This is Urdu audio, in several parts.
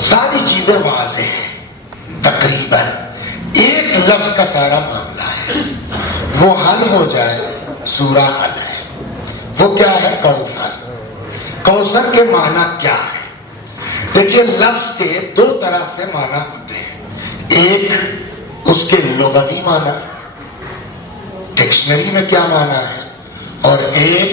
ساری چیزیں واضح ہیں، تقریباً ایک لفظ کا سارا معاملہ ہے، وہ حل ہو جائے سورہ حل ہے۔ وہ کیا ہے؟ کوثر۔ کوثر کے معنی کیا ہے؟ دیکھیے لفظ کے دو طرح سے معنی ہوتے ہیں، ایک اس کے لغوی معنی، ڈکشنری میں کیا معنی ہے، اور ایک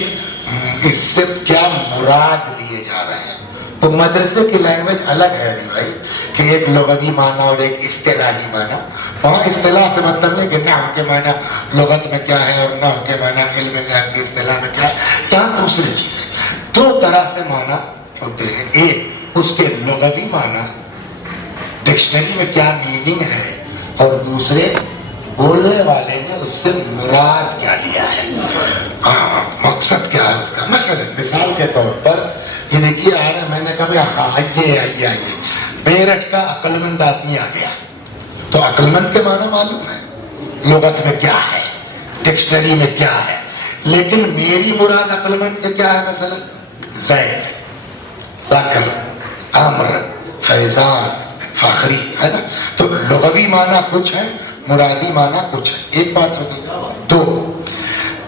اس سے کیا مراد لیے جا رہے ہیں۔ تو مدرسے کی لینگویج الگ ہے بھائی، کہ ایک لغوی معنی اور ایک اصطلاحی معنی۔ وہاں اصطلاح سے مطلب نہیں کہ نحو کے معنی لغت میں کیا ہے اور نحو کے معنی علم غیب کی اصطلاح میں کیا ہے، یہاں دوسری چیز ہے۔ دو طرح سے معنی ہوتے ہیں، ایک اس کے لغوی معنی، ڈکشنری میں کیا میننگ ہے، اور دوسرے بولنے والے نے اس سے مراد کیا لیا ہے، مقصد کیا ہے اس کا۔ مثلا مثال کے طور پر یہ دیکھیے آ رہا، میں نے کہا آئیے میرٹھ کا عقل مند آدمی آ گیا، تو عقل مند کے معنی معلوم ہے، لغت میں کیا ہے، ڈکشنری میں کیا ہے، لیکن میری مراد عقل مند سے کیا ہے؟ مثلا زید، عقل، عمر، فیضان، فخری، ہے نا؟ تو لغوی معنی کچھ ہے، مرادی معنی کچھ ہے۔ ایک بات ہوگی۔ دو،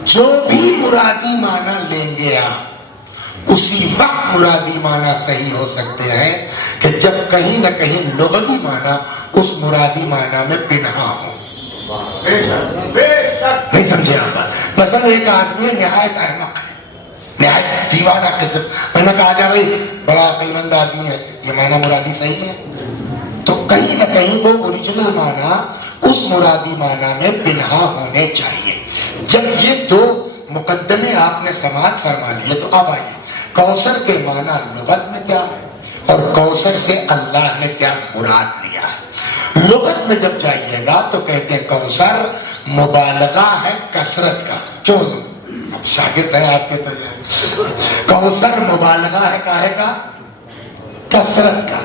جو بھی مرادی معنی لیں گے آپ، اسی وقت مرادی معنی صحیح ہو سکتے ہیں کہ جب کہیں نہ کہیں لغوی معنی اس مرادی معنی میں پنہاں ہو۔ نہیں سمجھے آپ؟ مثلا ایک آدمی نہایت احمق ہے، نہایت دیوانہ قسم، میں نے کہا جا بھائی بڑا عقل مند آدمی ہے، یہ معنی مرادی صحیح ہے؟ تو کہیں نہ کہیں وہ اوریجنل معنی اس مرادی معنی میں پنہاں ہونے چاہیے۔ جب یہ دو مقدمے آپ نے سماعت فرما لیے تو اب آئیے کوثر کے معنی لغت میں کیا ہے اور کوثر سے اللہ نے کیا مراد لیا ہے۔ لغت میں جب جائیے گا تو کہتے ہیں کوثر مبالغہ ہے کثرت کا۔ کیوں؟ اب شاگرد ہے آپ کے تو کوثر مبالغہ ہے کاہے کا؟ کثرت کا،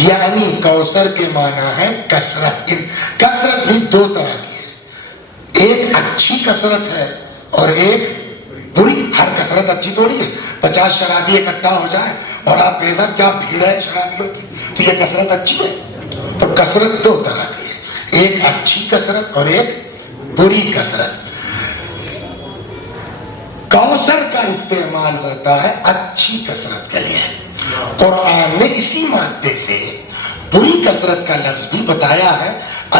یعنی کوثر کے معنی ہے کثرت۔ کثرت بھی دو طرح کی ہے، ایک اچھی کثرت ہے اور ایک بری۔ ہر کثرت اچھی تھوڑی ہے، 50 شرابی اکٹھا ہو جائے اور آپ کہتے ہیں کیا بھیڑ ہے شرابیوں کی، تو یہ کثرت اچھی ہے؟ تو کثرت دو طرح کی ہے، ایک اچھی کثرت اور ایک بری کثرت۔ کوثر کا استعمال ہوتا ہے اچھی کثرت کے لیے۔ قرآن نے اسی مادے سے بری کثرت کا لفظ بھی بتایا ہے،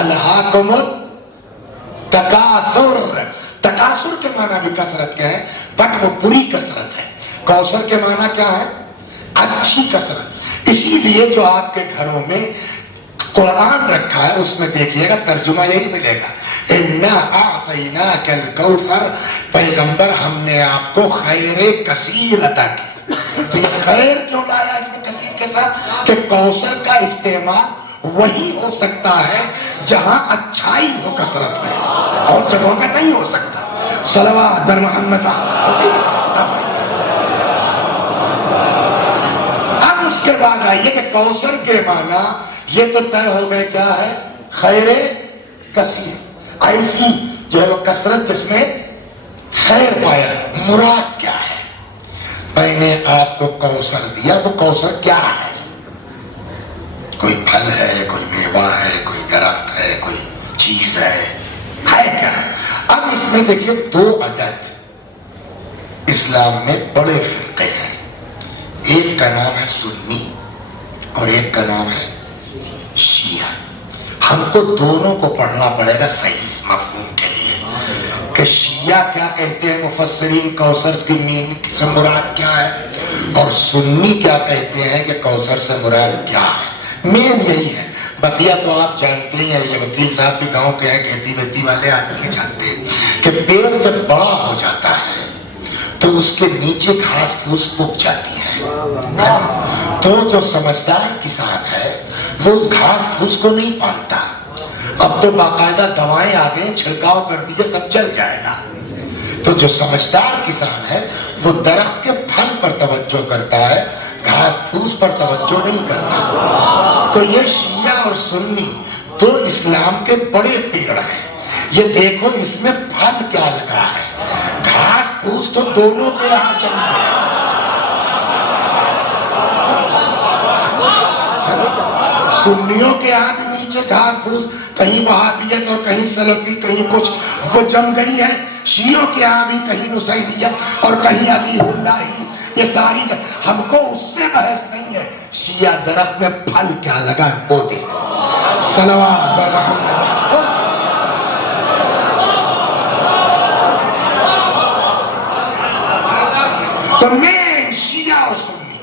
الہاکم التکاثر۔ تکاثر کے معنی بھی کثرت کے ہیں، بٹ وہ بری کثرت ہے۔ کوثر کے معنی کیا ہے؟ اچھی کثرت۔ اسی لیے جو آپ کے گھروں میں قرآن رکھا ہے اس میں دیکھیے گا ترجمہ یہی ملے گا، اِنَّا أَعْطَيْنَاكَ الْكَوْثَرَ، پیغمبر ہم نے آپ کو خیر کثیر عطا کی۔ تو یہ خیر کیوں لایا اس میں کثیر کے ساتھ؟ کہ کوثر کا استعمال وہی ہو سکتا ہے جہاں اچھائی ہو کثرت میں، اور جگہوں میں نہیں ہو سکتا۔ صلوات بر محمد۔ اب اس کے بعد آئیے کہ کوثر کے معنی یہ تو طے ہو گئے کیا ہے؟ خیر کثیر، ایسی جو ہے وہ کثرت جس میں خیر پایا۔ مراد کیا ہے؟ میں نے آپ کو کوثر دیا، تو کوثر کیا ہے؟ کوئی پھل ہے، کوئی میوہ ہے، کوئی درخت ہے، کوئی چیز ہے کیا؟ اب اس میں دیکھیے دو عدد اسلام میں بڑے فرقے ہیں، ایک کا نام ہے سنی اور ایک کا نام ہے شیعہ۔ ہم کو دونوں کو پڑھنا پڑے گا صحیح مفہوم کے لیے کہ شیعہ کیا کہتے ہیں مفسرین کوثر کی میننگ سے مراد کیا ہے، اور سنی کیا کہتے ہیں کہ کوثر سے مراد کیا ہے۔ مین یہی ہے، بقیہ تو آپ جانتے ہیں، یہ وکیل صاحب بھی گاؤں کے ہیں، کھیتی بیتی والے آدمی جانتے ہیں کہ پیڑ جب بڑا ہو جاتا ہے تو اس کے نیچے گھاس پھوس اگ جاتی ہے، تو جو سمجھدار کسان ہے وہ اس گھاس پھوس کو نہیں پالتا۔ اب تو باقاعدہ دوائیں آ گئی، چھڑکاؤ کر دیجیے سب چل جائے گا۔ تو جو سمجھدار کسان ہے وہ درخت کے پھل پر توجہ کرتا ہے، گھاس پھوس پر توجہ نہیں کرتا۔ تو یہ شیعہ اور سنی دو اسلام کے بڑے پیڑ ہیں، یہ دیکھو اس میں پھل کیا لگا ہے، گھاس پھوس تو دونوں پہ آ چل رہا ہے۔ سنیوں کے یہاں بھی نیچے گھاس پھوس، کہیں وہابیت اور کہیں سلفی، کہیں کچھ وہ جم گئی ہے. شیعوں کے یہاں بھی کہیں نصیریت اور کہیں علی اللہ ہی. یہ ساری ہم کو اس سے بحث نہیں ہے. شیعہ درخت میں پھل کیا لگا ہے وہ دیکھو. صلوات تو مین شیعہ اور سنی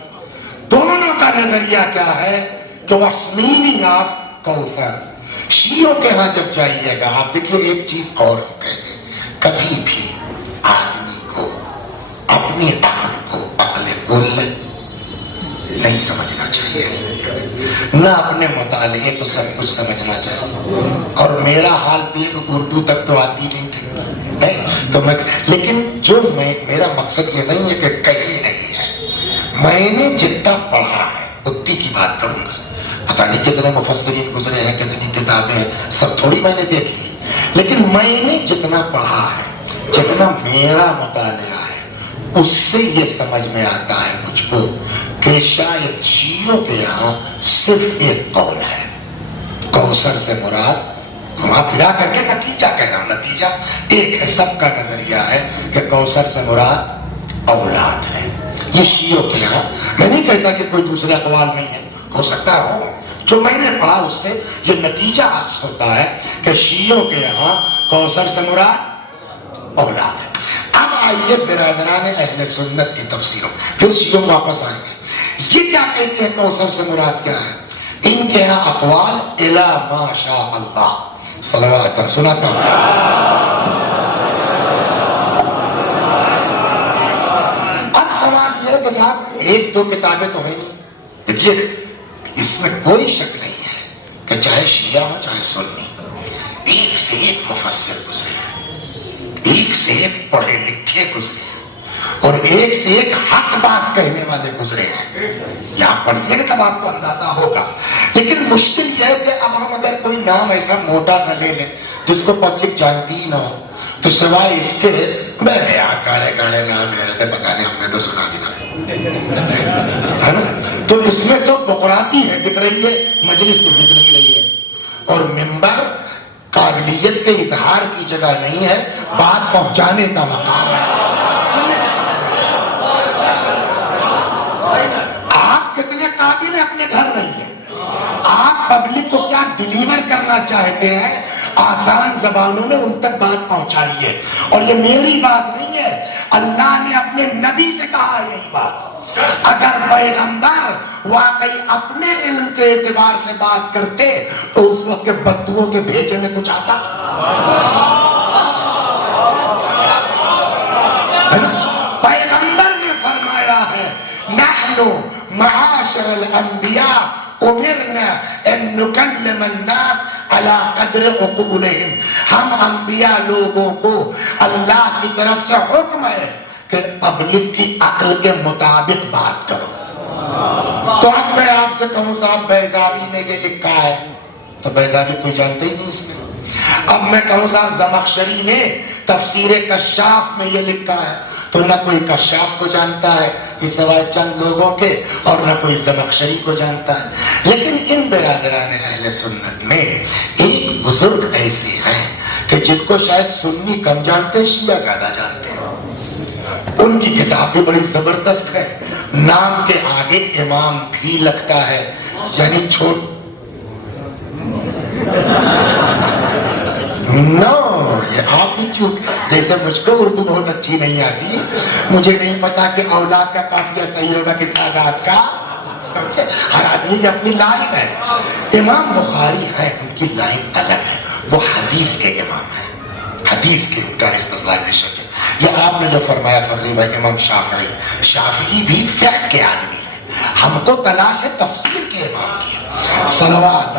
دونوں کا نظریہ کیا ہے کہ واٹس میننگ آف کوثر. شیعوں کے ہاں جب جائیے گا آپ دیکھیے ایک چیز اور کہتے ہیں، کبھی بھی آدمی کو اپنی عقل کو عقل کل نہیں سمجھنا چاہیے، نہ اپنے مطالعے کو سب کچھ سمجھنا چاہیے. اور میرا حال دیکھ اردو تک تو آتی نہیں تھی تو لیکن جو میرا مقصد یہ نہیں ہے کہ کہیں نہیں ہے. میں نے جتنا پڑھا ہے اتنی کی بات کروں گا. پتہ نہیں کتنے مفسرین گزرے ہیں، کتنی کتابیں ہیں، سب تھوڑی میں نے دیکھی، لیکن میں نے جتنا پڑھا ہے، جتنا میرا مطالعہ ہے، اس سے یہ سمجھ میں آتا ہے مجھ کو کہ شاید شیعوں کے یہاں صرف ایک قول ہے، کوثر سے مراد وہاں پھرا کر کے نتیجہ کہہ رہا ہوں، نتیجہ ایک ہے. سب کا نظریہ ہے کہ کوثر سے مراد اولاد ہے. یہ شیعوں کے یہاں، میں نہیں کہتا کہ کوئی دوسرے اقوال نہیں ہے، ہو سکتا ہو، جو میں نے پڑھا اس سے یہ نتیجہ حاصل ہوتا ہے کہ شیعوں کے یہاں کوثر سے مراد اولاد ہے. اب آئیے برادران اہل سنت کی تفسیروں، پھر شیعوں واپس آئیں گے. یہ کیا کہتے ہیں کوثر سے مراد کیا ہے؟ ان کے یہاں اقوال الا ما شاء اللہ. صلوات سناتا ہوں. اب سوال یہ ہے کہ صاحب ایک دو کتابیں تو ہیں نہیں. دیکھیے اس میں کوئی شک نہیں ہے کہ چاہے شیعہ ہو چاہے سنی، ایک سے ایک مفسر گزرے ہیں، ایک سے ایک پڑھے لکھے گزرے ہیں، اور ایک سے ایک حق بات کہنے والے گزرے ہیں. یہاں پڑھیے گا تب آپ کو اندازہ ہوگا. لیکن مشکل یہ ہے کہ اب ہم اگر کوئی نام ایسا موٹا سا لے لیں جس کو پبلک جانتی ہی نہ ہو، تو سوائے اس کے میرے یہاں گاڑے گاڑے نام لے رہے تھے، پتا نہیں ہم نے تو سنا بھی نہ ہے نا. تو اس میں تو بقراتی ہے دکھ رہی ہے، مجلس تو دکھ نہیں رہی ہے، اور منبر قابلیت کے اظہار کی جگہ نہیں ہے، بات پہنچانے کا مقام ہے. آپ کتنے قابل ہیں اپنے گھر رہیے. آپ پبلک کو کیا ڈیلیور کرنا چاہتے ہیں آسان زبانوں میں ان تک بات پہنچائیے. اور یہ میری بات نہیں ہے، اللہ نے اپنے نبی سے کہا یہی بات. اگر پیغمبر واقعی اپنے علم کے اعتبار سے بات کرتے تو اس وقت کے بدوؤں کے بھیجے میں کچھ آتا. پیغمبر نے فرمایا ہے نحنو معاشر الانبیاء امرنا ان نکلم الناس علی قدر عقولہم. ہم انبیاء لوگوں کو اللہ کی طرف سے حکم ہے کہ پبلک کی عقل کے مطابق بات کرو. تو اب میں آپ سے کہوں صاحب بیضاوی نے یہ لکھا ہے تو بیضاوی کوئی جانتے ہی نہیں اس میں. اب میں کہوں صاحب زمخشری نے تفسیر کشاف میں یہ لکھا ہے تو نہ کوئی کشاف کو جانتا ہے یہ سوائے چند لوگوں کے، اور نہ کوئی زمخشری کو جانتا ہے. لیکن ان برادران اہل سنت میں ایک بزرگ ایسے ہیں کہ جن کو شاید سنی کم جانتے، شیعہ زیادہ جانتے ہیں. ان کی کتاب بھی بڑی زبردست ہے، نام کے آگے امام بھی لگتا ہے، یعنی چھوٹ نو یہ آپ بھی چوٹ. جیسے مجھ کو اردو بہت اچھی نہیں آتی، مجھے نہیں پتا کہ اولاد کا قافیہ صحیح ہوگا کہ سادات کا. سمجھے، ہر آدمی کی اپنی لائن ہے. امام بخاری ہے، ان کی لائن الگ ہے، وہ حدیث کے امام ہے، حدیث کے ان کا اسپیشلائزیشن ہے. یہ آپ نے جو فرمایا فقری بھائی امام شافعی بھی فقہ کے آدمی ہیں، ہم کو تلاش ہے تفسیر کے امام کی. صلوات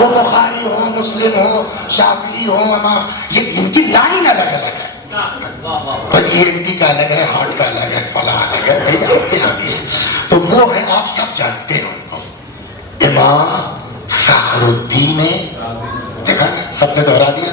وہ بخاری ہو، مسلم ہو، شافعی ہو، امام، یہ ان کی لائن الگ الگ ہے. پر یہ ان کی کا الگ ہے، ہارٹ کا الگ ہے، فلاں الگ ہے. بھائی آپ کے آگے تو وہ ہے، آپ سب جانتے ہیں ان کو. امام فخر الدین، دیکھا سب نے دہرا دیا،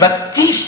32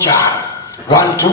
4 1 2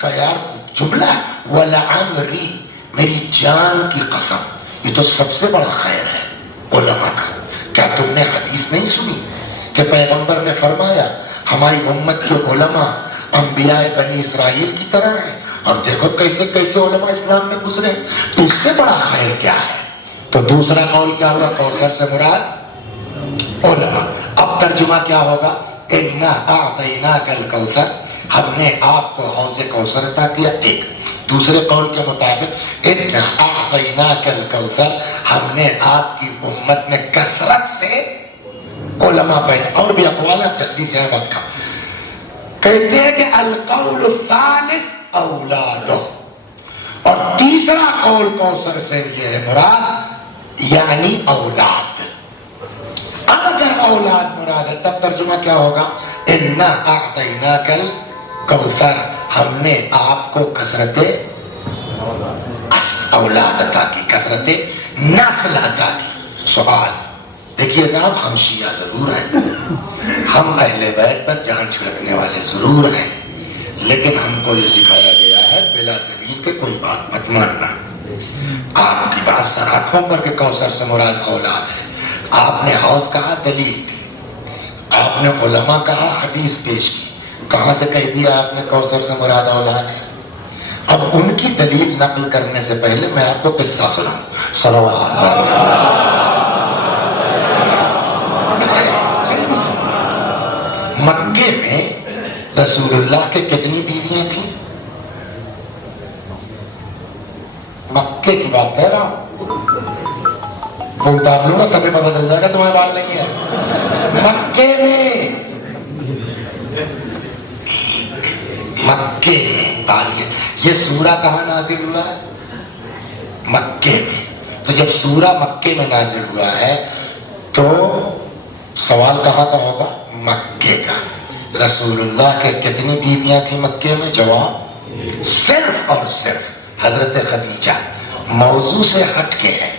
کہ یار جملہ وَلَعَمْرِي میری جان کی قسم، یہ تو سب سے بڑا خیر ہے علماء کا۔ کیا تم نے حدیث نہیں سنی کہ پیغمبر نے فرمایا ہماری امت کے علماء انبیاء بنی اسرائیل کی طرح ہیں، اور دیکھو کیسے کیسے علماء اسلام میں گزرے، تو اس سے بڑا خیر کیا ہے؟ تو دوسرا قول کیا ہوا؟ کوثر سے مراد علماء۔ اب ترجمہ کیا ہوگا؟ اِنَّا أَعْطَيْنَاكَ الْكَوْثَرَ، ہم نے آپ کو حوض کوثر عطا کیا۔ ایک دوسرے قول کے مطابق اِنَّا أَعْطَيْنَاكَ الْكَوْثَرَ، ہم نے آپ کی امت میں کثرت سے علماء پیدا۔ اور بھی اقوال ہے، جلدی سے وقت کا کہتے ہیں کہ القول الثالث اولادہ، اور تیسرا قول کوثر سے یہ ہے مراد یعنی اولاد۔ اب اگر اولاد مراد ہے تب ترجمہ کیا ہوگا؟ اِنَّا أَعْطَيْنَاكَ الْكَوْثَرَ، ہم نے آپ کو کثرت اولاد عطا کی، کثرت نسل عطا کی۔ سوال دیکھیے صاحب، ہم شیعہ ضرور ہیں، ہم اہل بیت پر جان چھڑکنے والے ضرور ہیں، لیکن ہم کو یہ سکھایا گیا ہے بلا دلیل کے کوئی بات مت ماننا۔ آپ کی بات سر آنکھوں پر کہ کوثر سے مراد اولاد ہے، آپ نے حوض کہا دلیل دی، آپ نے علماء کہا حدیث پیش کی، کہاں سے کہہ دیا آپ نے کوثر سے مراد اولاد ہے؟ اب ان کی دلیل نقل کرنے سے پہلے میں آپ کو قصہ سناؤں۔ صلوات مکے میں رسول اللہ کے کتنی بیویاں تھیں؟ مکے کی بات کہہ رہا ہوں، وہ اتار لوں گا سبھی پتہ چل جائے گا تمہیں بات نہیں ہے۔ مکے میں بات یہ سورہ کہاں نازل ہوا ہے؟ مکے میں۔ تو جب سورہ مکے میں نازل ہوا ہے تو سوال کہاں کا ہوگا؟ مکے کا۔ رسول اللہ کے کتنی بیویاں تھیں مکے میں؟ جواب صرف اور صرف حضرت خدیجہ۔ موضوع سے ہٹ کے ہے،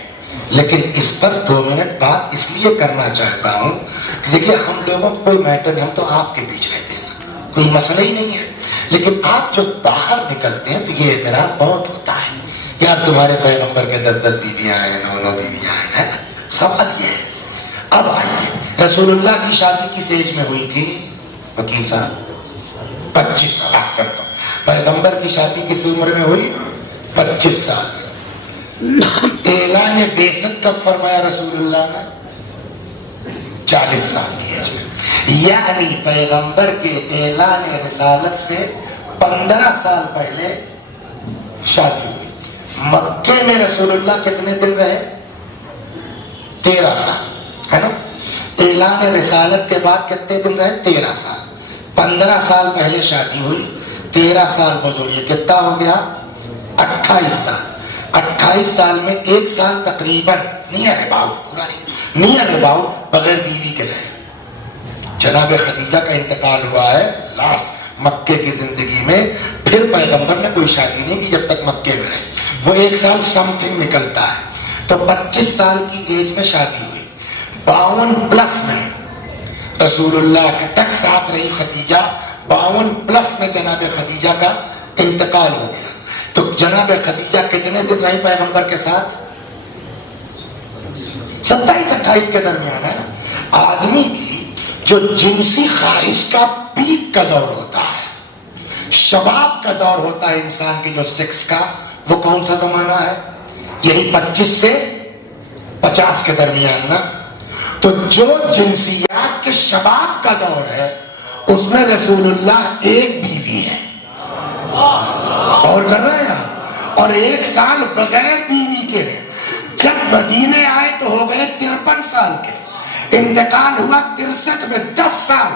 لیکن اس پر 2 منٹ بات اس لیے کرنا چاہتا ہوں کہ دیکھیے ہم لوگوں کو کوئی میٹر نہیں، ہم تو آپ کے بیچ رہتے ہیں، کوئی مسئلہ ہی نہیں ہے، لیکن آپ جو باہر نکلتے ہیں تو یہ اعتراض بہت ہوتا ہے، یار تمہارے پیغمبر کے 10 بیویاں ہیں، 9 بیویاں ہیں۔ سوال یہ ہے، اب آئیے رسول اللہ کی شادی کس ایج میں ہوئی تھی؟ وکیل صاحب 25 سال۔ پیغمبر کی شادی کس عمر میں ہوئی؟ 25 سال۔ اعلان بعثت کب فرمایا رسول اللہ نے؟ 40 سال کی ایج میں، یعنی پیغمبر کے اعلان رسالت سے 15 سال پہلے شادی ہوئی۔ مکے میں رسول اللہ کتنے دن رہے؟ 13 سال، ہے نا؟ اعلان رسالت کے بعد کتنے دن رہے؟ 13 سال۔ 15 سال پہلے شادی ہوئی، 13 سال بجوڑیے کتنا ہو گیا؟ 28 سال۔ 28 سال میں 1 سال تقریباً نیئر اباؤٹ بغیر بیوی کے رہے۔ جناب خدیجہ کا انتقال ہوا ہے لاسٹ مکے کی زندگی میں، پھر پیغمبر نے کوئی شادی نہیں کی جب تک مکے میں رہے، وہ 1 سال سم تھنگ نکلتا ہے، تو 25 سال کی ایج میں شادی ہوئی۔ 52 پلس میں رسول اللہ کے تک ساتھ رہی خدیجہ، 52 پلس میں جناب خدیجہ کا انتقال ہو گیا۔ تو جناب خدیجہ کتنے دن رہی پیغمبر کے ساتھ؟ 27-28 کے درمیان ہے نا۔ آدمی کی جو جنسی خواہش کا پیک کا دور ہوتا ہے، شباب کا دور ہوتا ہے انسان کی جو سیکس کا، وہ کون سا زمانہ ہے؟ یہی 25 سے 50 کے درمیان نا۔ تو جو جنسیات کے شباب کا دور ہے اس میں رسول اللہ 1 بیوی ہے اور کر رہے ہیں، اور 1 سال بغیر بیوی کے ہیں۔ جب مدینے آئے تو ہو گئے 53 سال کے، انتقال ہوا 63 میں، 10 سال،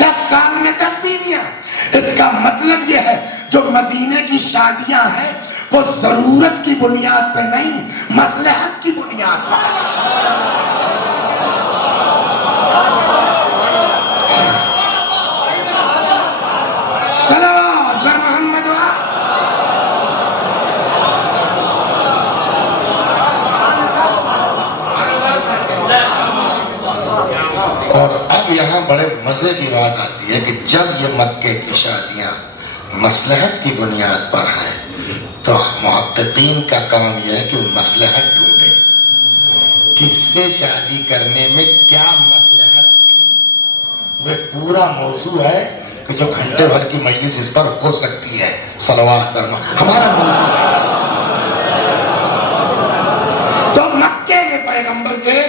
10 سال میں 10 بیویاں۔ اس کا مطلب یہ ہے جو مدینے کی شادیاں ہیں وہ ضرورت کی بنیاد پہ نہیں، مصلحت کی بنیاد پر۔ اور اب یہاں بڑے مزے کی بات آتی ہے کہ جب یہ مکے کی شادیاں مصلحت کی بنیاد پر ہے تو محققین کا کام یہ ہے کہ مصلحت ڈھونڈیں، کس سے شادی کرنے میں کیا مصلحت تھی. وہ پورا موضوع ہے کہ جو گھنٹے بھر کی مجلس اس پر ہو سکتی ہے. صلوات کرنا ہمارا موضوع ہے. تو مکے میں پیغمبر کے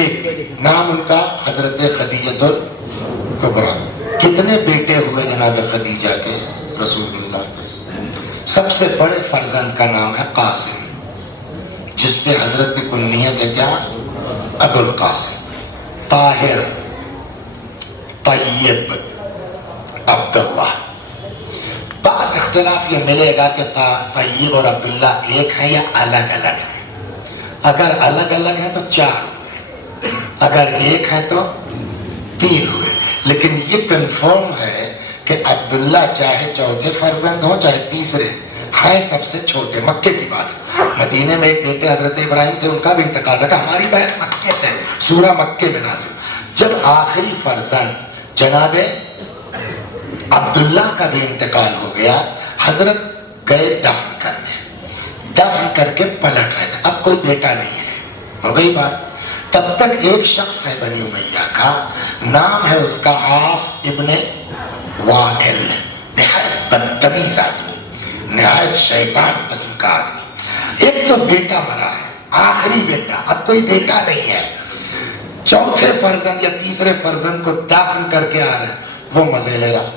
ایک نام ان کا حضرت خدیجہ الکبریٰ. کتنے بیٹے ہوئے جناب خدیجہ کے رسول اللہ کے؟ سب سے بڑے فرزند کا نام ہے قاسم، جس سے حضرت کی کنیت ہے کیا؟ ابو القاسم. طاہر، طیب، عبداللہ. بعض اختلاف یہ ملے گا کہ طیب اور عبداللہ ایک ہیں یا الگ الگ ہیں. اگر الگ الگ ہیں تو 4 ہوئے، اگر ایک ہیں تو 3 ہوئے. لیکن یہ کنفرم ہے کہ عبداللہ چاہے چوتھے فرزند ہو چاہے تیسرے ہیں سب سے چھوٹے. مکے کی بات ہے. مدینے میں ایک بیٹے حضرت ابراہیم تھے، ان کا بھی انتقال رکھا. ہماری بحث مکے سے، سورہ مکے میں نازل. جب آخری فرزند جناب عبداللہ کا بھی انتقال ہو گیا، حضرت گئے دفن کرنے. دفن کر کے پلٹ رہے تھے، اب کوئی بیٹا نہیں ہے. ہو گئی بات. تب تک ایک شخص ہے بنی امیہ کا، نام ہے اس کا عاص ابن وائل. نہایت بدتمیز آدمی، نہایت شیطان قسم کا آدمی. ایک تو بیٹا مرا ہے، آخری بیٹا، اب کوئی بیٹا نہیں ہے. چوتھے فرزند یا تیسرے فرزند کو دفن کر کے آ رہے ہیں، وہ مزے لے رہا.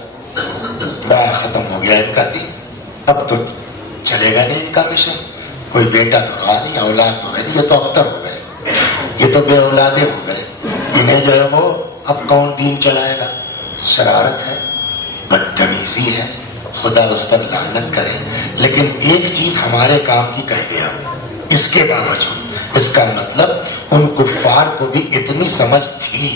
ختم ہو گیا ان کا دین، اب تو چلے گا نہیں ان کا مشن. کوئی بیٹا تو رہا نہیں، اولاد تو رہی. یہ تو ابتر ہو گئے، یہ تو بے اولادے ہو گئے. انہیں جو ہے وہ اب کون دین چلائے گا؟ شرارت ہے، بدتمیزی ہے، خدا اس پر لعنت کرے. لیکن ایک چیز ہمارے کام کی کہہ گیا. اس کے باوجود اس کا مطلب ان کفار کو بھی اتنی سمجھ تھی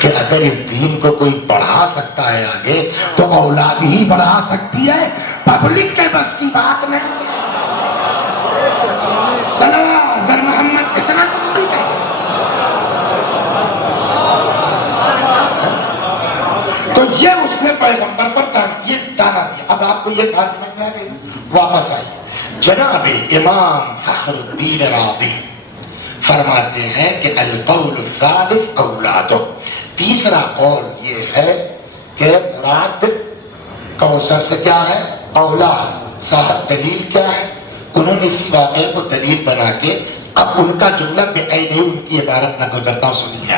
کہ اگر اس دین کو کوئی بڑھا سکتا ہے آگے تو اولاد ہی بڑھا سکتی ہے. پبلک کے بس کی بات نہیں. صلوات بر محمد اتنا تو نہیں ہے. تو یہ اس نے پیغمبر پر یہ دانا دیا. اب آپ کو یہ بات سمجھ میں آ گئی؟ واپس آئیے. جناب امام فخر الدین رازی فرماتے ہیں کہ القول الثالث اولاد. تیسرا قول یہ ہے کہ مراد کوثر سے کیا ہے؟ اولاد. صاحب دلیل کیا ہے؟ انہوں نے اسی واقعے کو دلیل بنا کے اب ان کا جملہ بے عینی ان کی عبارت نقل کرتا ہوں، سنیے.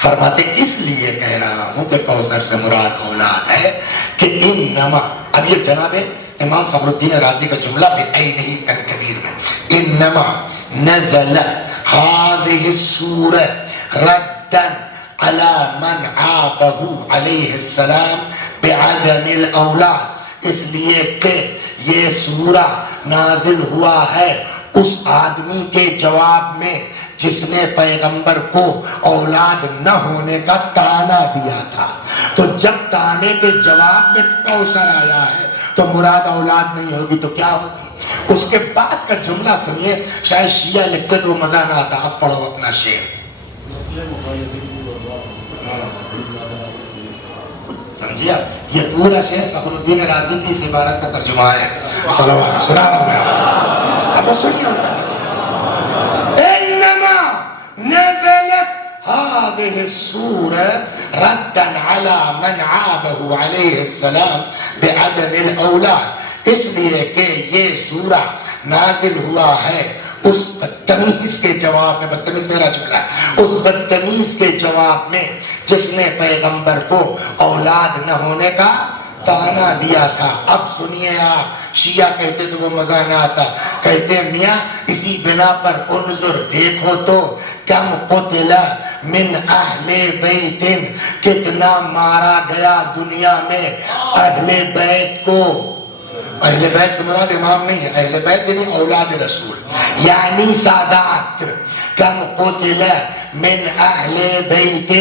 فرماتے اس لیے کہہ رہا ہوں کہ کوثر سے مراد اولاد ہے کہ انما، اب یہ جناب امام فخر الدین رازی کا جملہ بے عینی الکبیر میں، انما نزل هذه السورة ردا على من عابه عليه السلام بعدم الاولاد. اس لیے کہ یہ سورہ نازل ہوا ہے اس آدمی کے جواب میں جس نے پیغمبر کو اولاد نہ ہونے کا طعنہ دیا تھا. تو جب طعنے کے جواب میں کوثر آیا ہے تو مراد اولاد نہیں ہوگی تو کیا ہوگی؟ اس کے بعد کا جملہ سنیے، شاید شیعہ لکھتے تو مزہ نہ آتا. اب پڑھو اپنا شعر. سمجھے آپ؟ یہ پورا شعر فخر الدین رازی کی اس عبارت کا ترجمہ ہے. صلوات سنا رہا ہوں. اب وہ سنیے. انما نزلت هذه السورة ردا على من عابه عليه السلام بعدم الاولاد. اس لیے کہ یہ سورہ نازل ہوا ہے اس بدتمیز کے جواب میں. بدتمیز میرا جملہ ہے. اس بدتمیز کے جواب میں جس نے پیغمبر کو اولاد نہ ہونے کا طعنہ دیا تھا. اب سنیے آپ، شیعہ کہتے تو وہ مزہ نہ آتا، کہتے میاں اسی بنا پر انظر دیکھو تو کم قتل من اہل بیت، کتنا مارا گیا دنیا میں اہل بیت کو. اہل بیت سے مراد امام نہیں ہے، اہل بیت یعنی اولاد رسول یعنی سادات. کم قتل من اہل بیت،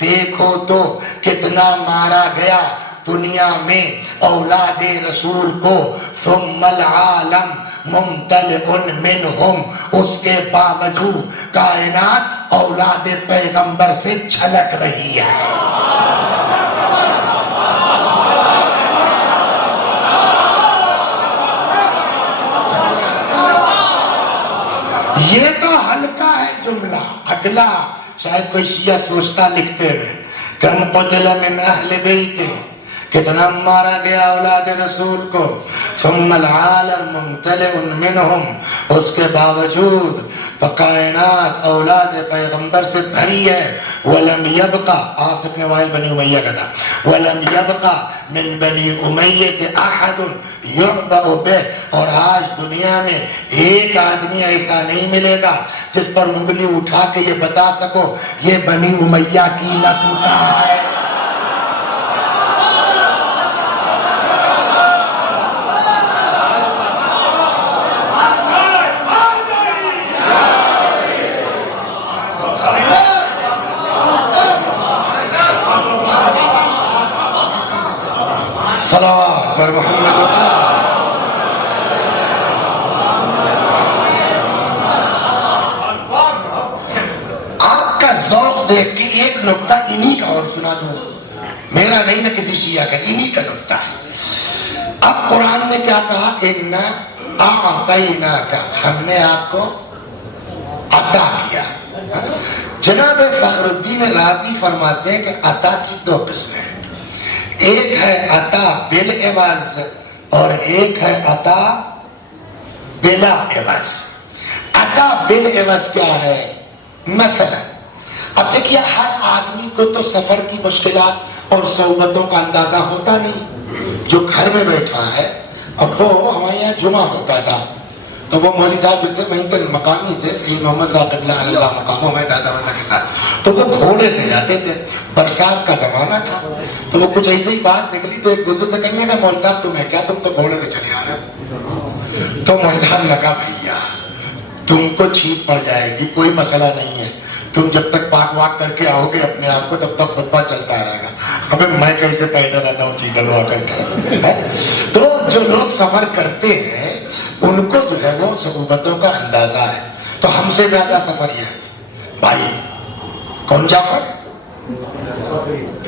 دیکھو تو کتنا مارا گیا دنیا میں اولاد رسول کو. ثم العالم ممتلئ منہم، اس کے باوجود کائنات اولاد پیغمبر سے چھلک رہی ہے. جملہ اگلا شاید کوئی شیعہ سوچتا لکھتے ہوئے کم قتل من اہل بیت، کتنا مارا گیا اولاد رسول کو، ثم العالم ممتلئ منہم، اس کے باوجود کائنات اولاد پیغمبر سے بھری ہے. وَلَمْ يَبْقَ، عاصف نے وائل بنی امیہ کا تھا، وَلَمْ يَبْقَ مِن بنی امیہ احد یعبأ بہ، اور آج دنیا میں ایک آدمی ایسا نہیں ملے گا جس پر انگلی اٹھا کے یہ بتا سکو یہ بنی امیہ کی نسل کا ہے. صلوات پر محمد. آپ کا ذوق دیکھ کے ایک نکتہ انہی کا اور سنا دوں، میرا نہیں نہ کسی شیعہ کا، انہی کا نکتہ ہے. اب قرآن نے کیا کہا؟ اِنَّا أَعْطَيْنَاكَ، ہم نے آپ کو عطا کیا. جناب فخر الدین رازی فرماتے ہیں کہ عطا کی دو قسمیں ہیں، ایک ہے عطا بالعوض اور ایک ہے عطا بلا عوض. عطا بالعوض کیا ہے؟ مثلا اب دیکھیے ہر آدمی کو تو سفر کی مشکلات اور صعوبتوں کا اندازہ ہوتا نہیں. جو گھر میں بیٹھا ہے، اب وہ ہمارے یہاں جمعہ ہوتا تھا تو وہ مولوی صاحب جو تھے وہیں کے مقامی تھے، سید محمد صاحب اللہ مقاموں میں دادا ودا کے ساتھ، تو وہ گھوڑے سے جاتے تھے. برسات کا زمانہ تھا تو وہ کچھ ایسے ہی بات نکلی تو ایک بزرگ کرنے کا مول صاحب تمہیں کیا، تم تو گھوڑے سے چلے آ رہے. تو مول صاحب نے کہا بھیا تم کو چھینٹ پڑ جائے گی، کوئی مسئلہ نہیں ہے، تم جب تک پاک واک کر کے آؤ گے اپنے آپ کو تب تک خطبہ چلتا رہے گا. ابے میں کیسے پیدل آتا ہوں چیکل وا کر کے. تو جو لوگ سفر کرتے ہیں ان کو جو ہے وہ صعوبتوں کا اندازہ ہے. تو ہم سے زیادہ سفر یہ ہے بھائی کون جعفر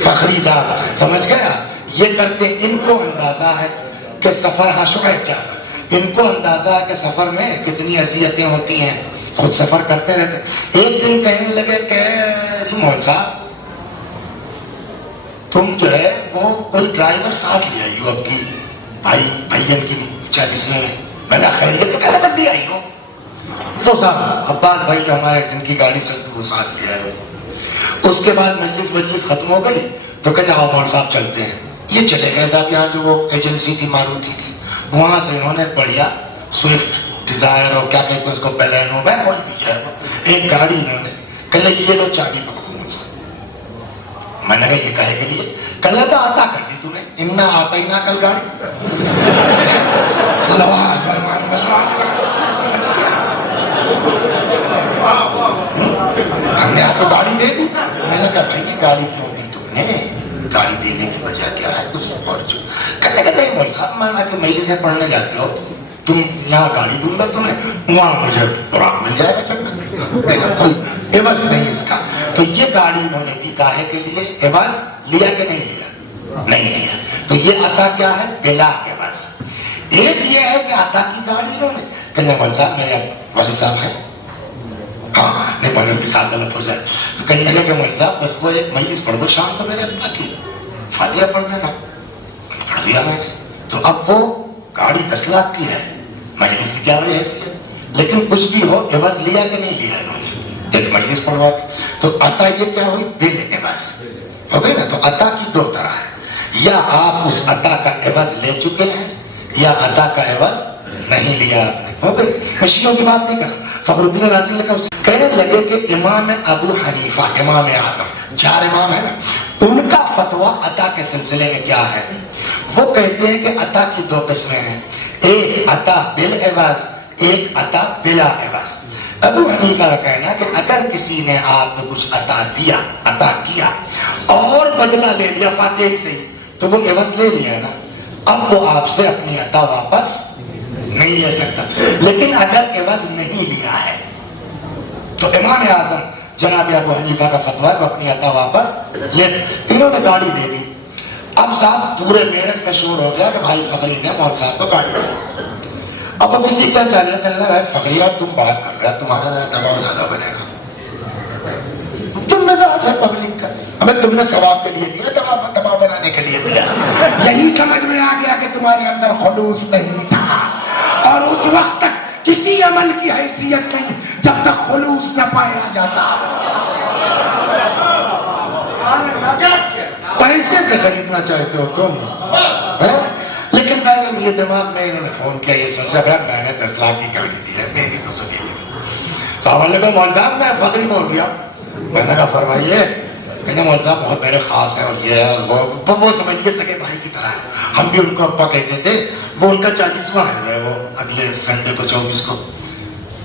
فخری صاحب سمجھ گیا، یہ کرتے ان کو اندازہ ہے کہ سفر، ہاں شعیب جعفر، ان کو اندازہ ہے کہ سفر میں کتنی اذیتیں ہوتی ہیں، خود سفر کرتے رہتے. ایک دن کہنے لگے کہ مول صاحب تم جو ہے وہ کوئی ڈرائیور ساتھ لے آئی ہو اب کی بھائی کی 40 میں نے خیریت تو پہلے تک بھی آئی ہوں. وہ صاحب عباس بھائی جو ہمارے جن کی گاڑی چلتی وہ ساتھ لے آئے. اس کے بعد مجلس ختم ہو گئی تو کہتے آؤ مول صاحب چلتے ہیں. یہ چلے گئے صاحب یہاں جو وہ ایجنسی تھی ماروتی کی، وہاں سے انہوں نے بڑھیا سوئفٹ ڈیزائر اور کیا کہتے ہیں اس کو بیلینو میں کوئی بھی جو ہے ایک گاڑی انہوں نے کہنے یہ لو چابی پکڑو مجھ سے. میں نے کہا یہ کہے کے لیے؟ کل تو آتا کر دی تم نے، اننا آتا ہی نہ کل گاڑی. صلوات ہم نے آپ کو گاڑی دے دی. میں نے کہا بھائی یہ گاڑی کیوں دی تم نے، گاڑی دینے کی وجہ کیا ہے کچھ اور جو کہتے ہیں مول صاحب مانا کہ میلی سے پڑھنے جاتے ہو تم، یہاں گاڑی دوں گا تمہیں، وہاں مجھے براق مل جائے گا چلنا، کوئی عوض نہیں اس کا. تو یہ گاڑی انہوں نے دی کاہے کے لیے؟ عوض لیا کہ نہیں لیا؟ نہیں لیا. تو یہ عطا کیا ہے؟ بلا عوض. ایک یہ ہے کہ عطا کی گاڑی انہوں نے کہا مول صاحب میرے والد صاحب ہیں، ہاں نہیں معلوم مثال غلط ہو جائے تو کہنے لگے کہ مول صاحب بس وہ ایک مجلس پڑھ دو شام کو میرے ابا کی، فاتحہ پڑھ دینا. پڑھ دیا میں نے. تو اب وہ گاڑی 10 لاکھ کی ہے، مجلس کی کیا وجہ ہے، لیکن کچھ بھی ہو عوض لیا کہ نہیں لیا انہوں نے، ایک مجلس پڑھوا. تو عطا یہ کیا ہوئی؟ بل عوض ہو گئی نا. تو عطا کی دو طرح ہے، یا آپ اس عطا کا عوض لے چکے ہیں یا عطا کا عوض نہیں لیا آپ نے. ہو گئی. مشکلوں کی بات نہیں کرنا. فخر الدین رازی نے کہنے لگے کہ امام ابو حنیفہ امام اعظم 4 امام ہے نا، ان کا فتویٰ عطا کے سلسلے میں کیا ہے؟ وہ کہتے ہیں کہ عطا کی 2 قسمیں ہیں، ایک عطا بالعوض، ایک عطا بلا عوض. ابو حنیفہ کا کہنا ہے کہ اگر کسی نے آپ کو کچھ عطا دیا، عطا کیا اور بدلہ لے لیا فاتحہ ہی سے ہی، تو وہ عوض لے لیا نا، اب وہ آپ سے اپنی عطا واپس نہیں لے سکتا. لیکن اگر عوض نہیں لیا ہے تو امام اعظم جناب ابو حنیفہ کا فتویٰ ہے وہ اپنی عطا واپس لے سکتے. انہوں نے گاڑی دے دی. اب صاحب پورے میرٹھ میں شور ہو گیا کہ بھائی فخری نے مول صاحب کو گاڑی دی. اب اسی کیا چاہیے کہنے لگا فخری آپ تم بات کر رہے ہیں، تمہارا دباؤ زیادہ بنے گا. مزاج ہے پبلک کا. ہمیں تم نے ثواب کے لیے دیا, دباؤ بنانے کے لیے دیا. یہی سمجھ میں آ گیا کہ تمہارے اندر خلوص نہیں تھا, اور اس وقت تک کسی عمل کی حیثیت نہیں جب تک خلوص نہ پایا جاتا. پیسے سے خریدنا چاہتے ہو تم, لیکن یہ دماغ میں انہوں نے فون کیا, یہ سوچا بھائی میں نے 10 لاکھ کی گاڑی دی ہے, میں بھی تو سنی. صاحب علیکم مول صاحب, میں فقری بول گیا. میں نے کہا فرمائیے. کہتے مول صاحب بہت میرے خاص ہے, اور یہ ہے اور وہ سمجھیے سکے بھائی کی طرح ہے. ہم بھی ان کو ابا کہتے تھے. وہ ان کا 40واں ہے, وہ اگلے سنڈے کو 24 کو.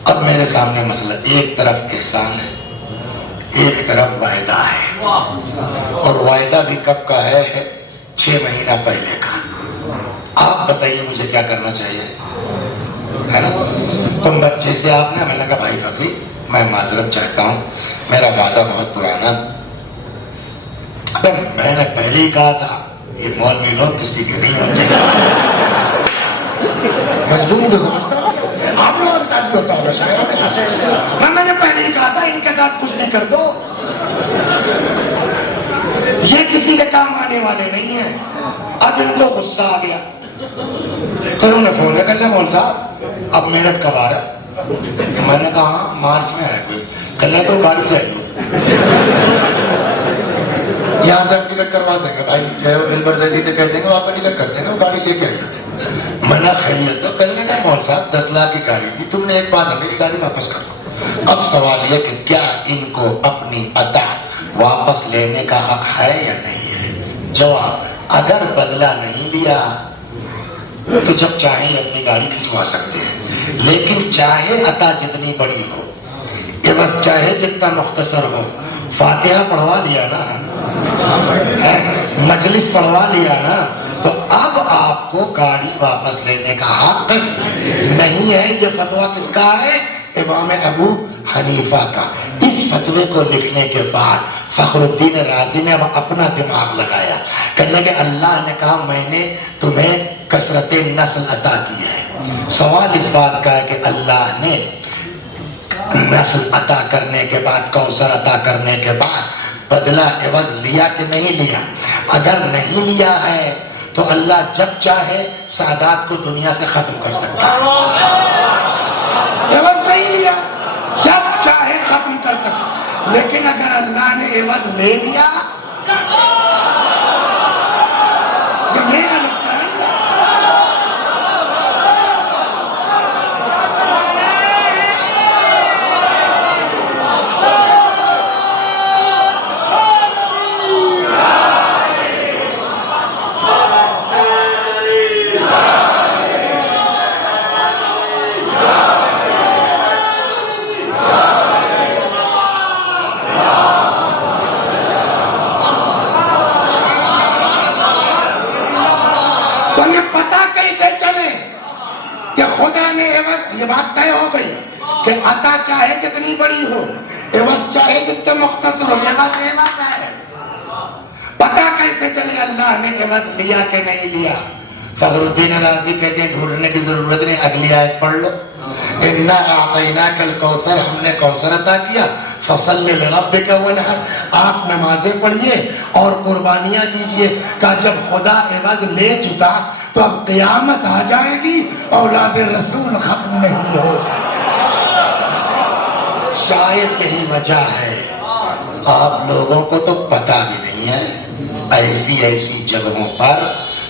اب میرے سامنے مسئلہ, ایک طرف احسان ہے, ایک طرف وعدہ ہے, اور وعدہ بھی کب کا ہے, 6 مہینہ پہلے کا. آپ بتائیے مجھے کیا کرنا چاہیے, ہے نا. تم بچے سے آپ نے, میں نے کہا بھائی فقی میں معذرت چاہتا ہوں, میرا وعدہ بہت پرانا. ابے میں نے پہلے ہی کہا تھا یہ مولوی لوگ کسی کے نہیں ہوتے. مجبوری تو آپ لوگوں کے ساتھ بھی ہوتا ہوگا شاید. میں نے پہلے ہی کہا تھا ان کے ساتھ کچھ بھی کر دو, یہ کسی کے کام آنے والے نہیں ہیں. اب ان کو غصہ آ گیا. انہوں نے فون کر لیا مول صاحب اب میرٹ کب آ رہا. میں نے کہا ہاں مارچ میں ہے کوئی. کل تو گاڑی سے آئی یہاں سے ہم ٹکٹ کروا دیں گے بھائی, دلبر زیدی سے کہہ دیں گے آپ کا ٹکٹ کر دیں گے, وہ گاڑی لے کے آئی ہوتے. میں نے خیریت تو کل نے کہا مول صاحب 10 لاکھ کی گاڑی دی تم نے, ایک بار میری گاڑی واپس کر دو. اب سوال یہ کہ کیا ان کو اپنی عطا واپس لینے کا حق ہے یا نہیں ہے. جواب, اگر بدلہ نہیں لیا تو جب چاہیں اپنی گاڑی کھنچوا سکتے ہیں, لیکن چاہے عطا جتنی بڑی ہو, عوض چاہے جتنا مختصر ہو, فاتحہ پڑھوا لیا نا, مجلس پڑھوا لیا نا, تو اب آپ کو گاڑی واپس لینے کا حق نہیں ہے. یہ فتویٰ کس کا ہے؟ امام ابو حنیفہ کا. اس فتوے کو لکھنے کے بعد فخر الدین رازی نے اپنا دماغ لگایا. کہنے کہ اللہ نے کہا میں نے تمہیں کثرت نسل عطا کی ہے. سوال اس بات کا ہے کہ اللہ نے نسل عطا کرنے کے بعد, کوثر عطا کرنے کے بعد بدلہ عوض لیا کہ نہیں لیا؟ اگر نہیں لیا ہے تو اللہ جب چاہے سادات کو دنیا سے ختم کر سکتا ہے. عوض نہیں لیا, جب چاہے ختم کر سکتا. لیکن اگر اللہ نے عوض لے لیا تو میرا لگتا ہے یہ بات طے ہو گئی کہ عطا چاہے جتنی بڑی ہو, عوض چاہے جتنے مختصر ہو, یہ بات ہے. پتہ کیسے چلے اللہ نے عوض لیا کہ نہیں لیا؟ فخر الدین رازی کہتے ہیں ڈھونڈنے کی ضرورت نہیں, اگلی آیت پڑھ لو. انا اعطیناک الکوثر, ہم نے کوثر عطا کیا, فصل لربک وانحر, آپ نمازیں پڑھیے اور قربانیاں دیجئے. کہ جب خدا عوض لے چکا تو اب قیامت آ جائے گی, اولاد رسول ختم نہیں ہو سکتا. شاید یہی وجہ ہے آپ لوگوں کو تو پتہ بھی نہیں ہے, ایسی جگہوں پر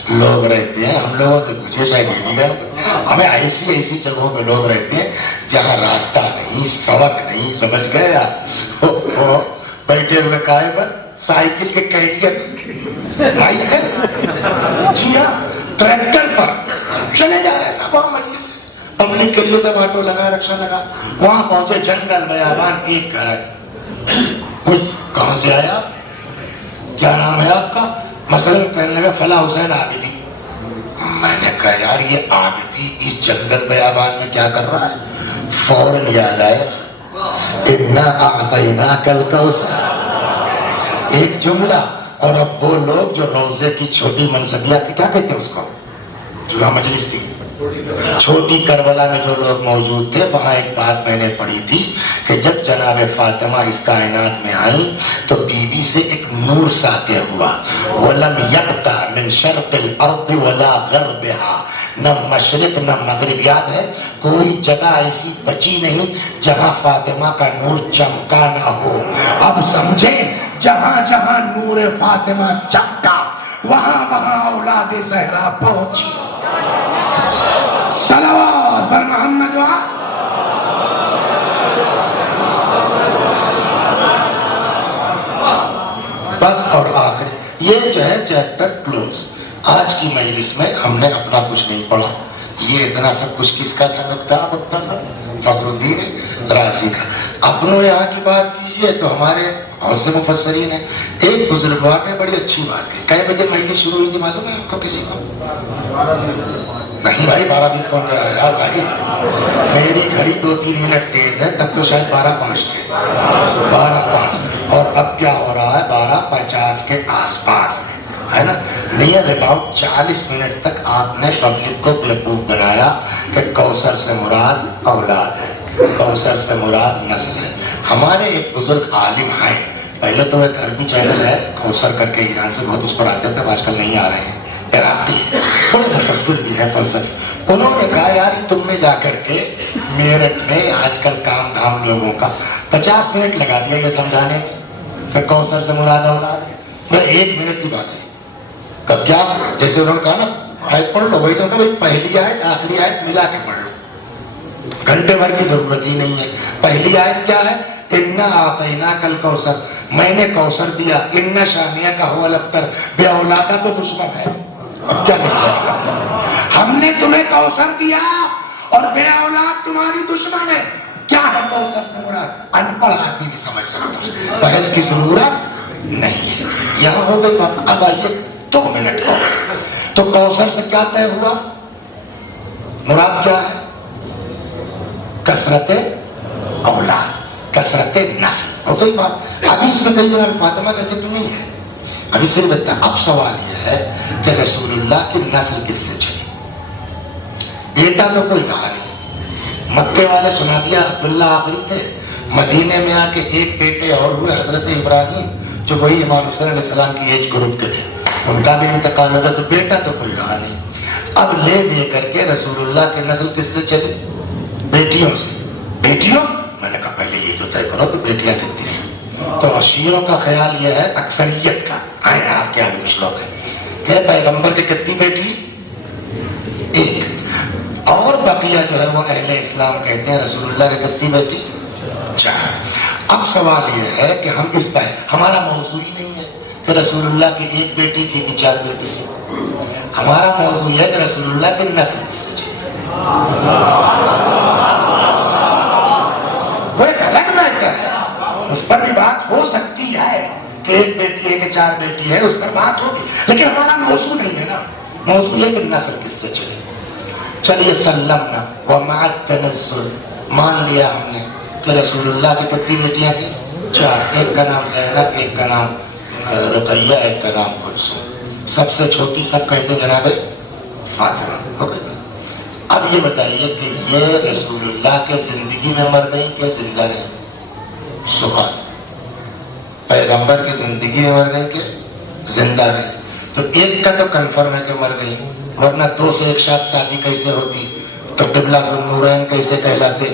لوگ رہتے ہیں. ہم لوگوں سے پوچھے شاید یہ بھی گئے, ہمیں ایسی جگہوں پہ لوگ رہتے ہیں جہاں راستہ نہیں, سڑک نہیں, سمجھ گئے آپ. بیٹھے ہوئے کائے پر سائیکل کے کیریئر جی ہاں, ٹریکٹر پر چلے جا رہے صاحب مجلس سے, پبلک کے لیے تو آٹو لگا, رکشا لگا. وہاں پہنچے جنگل بیابان, ایک گھر ہے. کہاں سے آیا, کیا نام ہے آپ کا؟ مثلاً کہنے لگا فلاں حسین عابدی. میں نے کہا یار یہ عابدی اس جنگل بیابان میں کیا کر رہا ہے؟ فوراً یاد آیا انا اعطیناک الکوثر, ایک جملہ. اور اب وہ لوگ جو روزے کی چھوٹی منصبیاں تھی, کیا کہتے ہیں اس کو, جمعہ مجلس تھی, چھوٹی کربلا میں جو لوگ موجود تھے وہاں ایک بات میں نے پڑھی تھی کہ جب جناب فاطمہ اس کائنات میں آئی تو بی بی سے ایک نور ساطع ہوا. وَلَمْ يَبْقَ مِنْ شَرْقِ الْأَرْضِ وَلَا غَرْبِهَا, نہ مشرق نہ مغرب, یاد ہے کوئی جگہ ایسی بچی نہیں جہاں فاطمہ کا نور چمکا نہ ہو. اب سمجھیں, جہاں جہاں نور فاطمہ چمکا وہاں وہاں اولاد زہرا پہنچی. صلوات بر محمد و بس. اور آخر یہ جو ہے چیپٹر کلوز. آج کی مجلس میں ہم نے اپنا کچھ نہیں پڑھا. یہ اتنا سب کچھ کس کا تھا کتاب اپنا سا فخر الدین رازی کا. اپنوں یہاں کی بات کیجئے تو ہمارے بہت سے مفسرین ہیں. ایک بزرگوار نے بڑی اچھی بات کی. کئے بجے مجلس شروع ہوئی تھی معلوم ہے آپ کو کسی کو؟ نہیں بھائی 12:20 کون کہہ رہا ہے یار بھائی, میری گھڑی 2-3 منٹ تیز ہے, تب تو شاید 12:05 تھے. 12:05 اور اب کیا ہو رہا ہے 12:50 کے آس پاس ہے نا. نیئر اباؤٹ 40 منٹ تک آپ نے پبلک کو بیوقوف بنایا کہ کوثر سے مراد اولاد ہے, کوثر سے مراد نسل ہے. ہمارے ایک بزرگ عالم ہیں, پہلے تو ایک عربی چینل ہے کوثر کر کے, ایران سے بہت اس پر آتے تھے, آج کل نہیں آ رہے ہیں, عراقی بڑے مفسر بھی ہے فلسفی. انہوں نے کہا یار تم نے جا کر کے میرٹھ میں آج کل کام دھام لوگوں کا 50 منٹ لگا دیا یہ سمجھانے میں کہ کوثر سے مراد اولاد ہے. میں 1 منٹ کی بات ہے. کب کیا جیسے انہوں نے کہا نا آیت پڑھ لو, وہی تو پہلی آیت آخری آیت ملا کے پڑھ لو, گھنٹے بھر کی ضرورت ہی نہیں ہے. پہلی آیت کیا ہے؟ اِنَّا أَعْطَيْنَاكَ الْكَوْثَرَ, میں نے کوثر دیا. اِنَّ شَانِئَكَ هُوَ الْأَبْتَرُ, بے اولادہ تو دشمن ہے. اب کیا لکھا, ہم نے تمہیں کوثر دیا اور بے اولاد تمہاری دشمن ہے. کیا ہے کوثر سے مراد؟ ان پڑھ آدمی بھی سمجھ سکتا ہے, بحث کی ضرورت نہیں ہے. یہاں ہو گئی بات. اب آئیے 2 منٹ ہو گئے تو کوثر سے کیا طے ہوا؟ مراد کیا ہے؟ کثرت اولاد, کثرت نسل. ہو گئی بات. ابھی اس میں کئی جگہ فاطمہ کا ذکر نہیں ہے, ابھی صرف اتنا. اب سوال یہ ہے کہ رسول اللہ کی نسل کس سے چلی؟ بیٹا تو کوئی کہا نہیں. مکے والے سنا دیا عبداللہ آخری تھے, مدینے میں آ کے ایک بیٹے اور ہوئے حضرت ابراہیم جو وہی امام حسین علیہ السلام کی ایج گروپ کے تھے, ان کا بھی انتقال ہوگا. تو بیٹا تو کوئی رہا نہیں. اب لے دے کر کے رسول اللہ کی نسل کس سے چلی؟ بیٹیوں سے. بیٹیوں, میں نے کہا پہلے یہ تو طے کرو کہ بیٹیاں کتنی ہیں. تو شیعوں کا خیال یہ ہے اکثریت کا, آئے آپ کے آگے کچھ لوگ ہیں کہ پیغمبر کی کتنی بیٹی؟ ایک. اور بقیہ جو ہے وہ اہل اسلام کہتے ہیں رسول اللہ کی کتنی بیٹی؟ 4. اب سوال یہ ہے کہ ہم اس پر, ہمارا موضوع ہی نہیں ہے کہ رسول اللہ کی ایک بیٹی تھی کہ 4 بیٹی تھی. ہمارا موضوع یہ ہے کہ رسول اللہ کی نسل سے چلی. وہ ایک الگ میٹر ہے, اس پر بھی بات ہو سکتی ہے کہ ایک بیٹی ہے کہ 4 بیٹی ہے, اس پر بات ہوگی, لیکن ہمارا موضوع نہیں ہے نا. موضوع ہے کہ نسل کس سے چلی. چلیے سلمنا ومع التنزل, مان لیا ہم نے کہ رسول اللہ کی کتنی بیٹیاں تھیں؟ 4. ایک کا نام زینب, ایک کا نام رقیہ, ایک کا نام کلثوم. سب سے چھوٹی سب کہتے جناب فاطمہ. اب یہ بتائیے کہ یہ رسول اللہ کے زندگی میں مر گئی کہ زندہ رہی؟ سبحان. پیغمبر کی زندگی میں مر گئی کہ زندہ رہی؟ تو ایک کا تو کنفرم ہے کہ مر گئی, ورنہ 2 سے ایک ساتھ شادی کیسے ہوتی؟ تو قبلہ ذوالنورین کیسے کہلاتے؟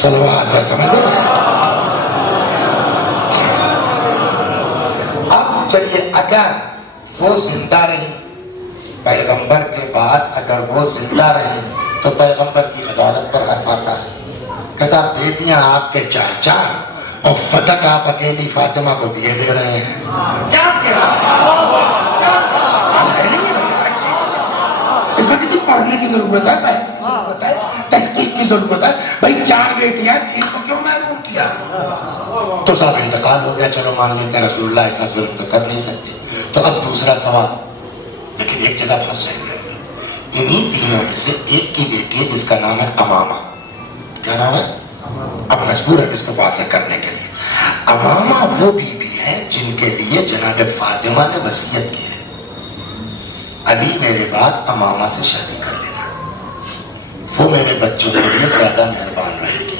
صلوات ہے. سمجھ لو. اب چلیے اگر وہ زندہ رہی پیغمبر کے بعد, اگر وہ زندہ رہی تو پیغمبر کی عدالت پر حق آتا ہے کہ صاحب بیٹیاں آپ کے 4 اور فتح آپ اکیلی فاطمہ کو دیے دے رہے ہیں. کیا اس میں کسی پڑھنے کی ضرورت ہے, بحث کی ضرورت ہے, تحقیق کی ضرورت ہے. بھائی 4 بیٹیاں تھیں تو کیوں محروم کیا؟ تو صاحب انتقال ہو گیا, چلو مان لیتے ہیں رسول اللہ ایسا ظلم تو کر نہیں سکتے. تو اب دوسرا سوال, لیکن ایک جگہ پھنس جائیں گے. انہی تینوں میں سے ایک کی بیٹی ہے جس کا نام ہے امامہ. کیا نام ہے؟ اب مجبور ہے اس کو واضح کرنے کے لیے. امامہ وہ بیوی ہے جن کے لیے جناب فاطمہ نے وصیت کی ہے, علی میرے بعد امامہ سے شادی کر لینا. وہ میرے بچوں کے لیے زیادہ مہربان رہے گی.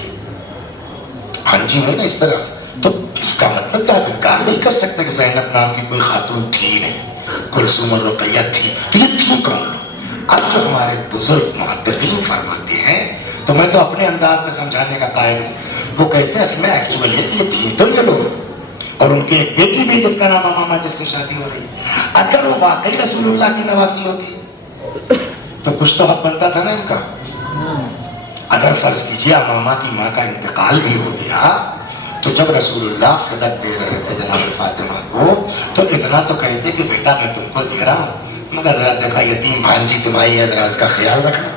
ہاں جی ہے نا اس طرح سے. تو اس کا مطلب کیا انکار نہیں کر سکتے کہ زینب نام کی کوئی خاتون تھی نہیں, کلثوم اور رقیہ تھی. یہ تھی کون؟ اب جو ہمارے بزرگ محققین فرماتے ہیں, تو میں تو اپنے انداز میں سمجھانے کا قائل ہوں. وہ کہتے ہیں اصل میں ایکچولی یہ تھی تو یہ لوگ, اور ان کی ایک بیٹی بھی جس کا نام امامہ, جس سے شادی ہو رہی. اگر وہ واقعی رسول اللہ کی نواسی ہوتی تو کچھ تو حق بنتا تھا نا ان کا. اگر فرض کیجیے امامہ کی ماں کا انتقال بھی ہو گیا, تو جب رسول اللہ خدمت دے رہے تھے جناب فاطمہ کو, تو اتنا تو کہتے کہ بیٹا میں تم کو دے رہا ہوں, مگر ذرا دیکھا یتیم بھانجی تمہاری ہے, ذرا اس کا خیال رکھنا.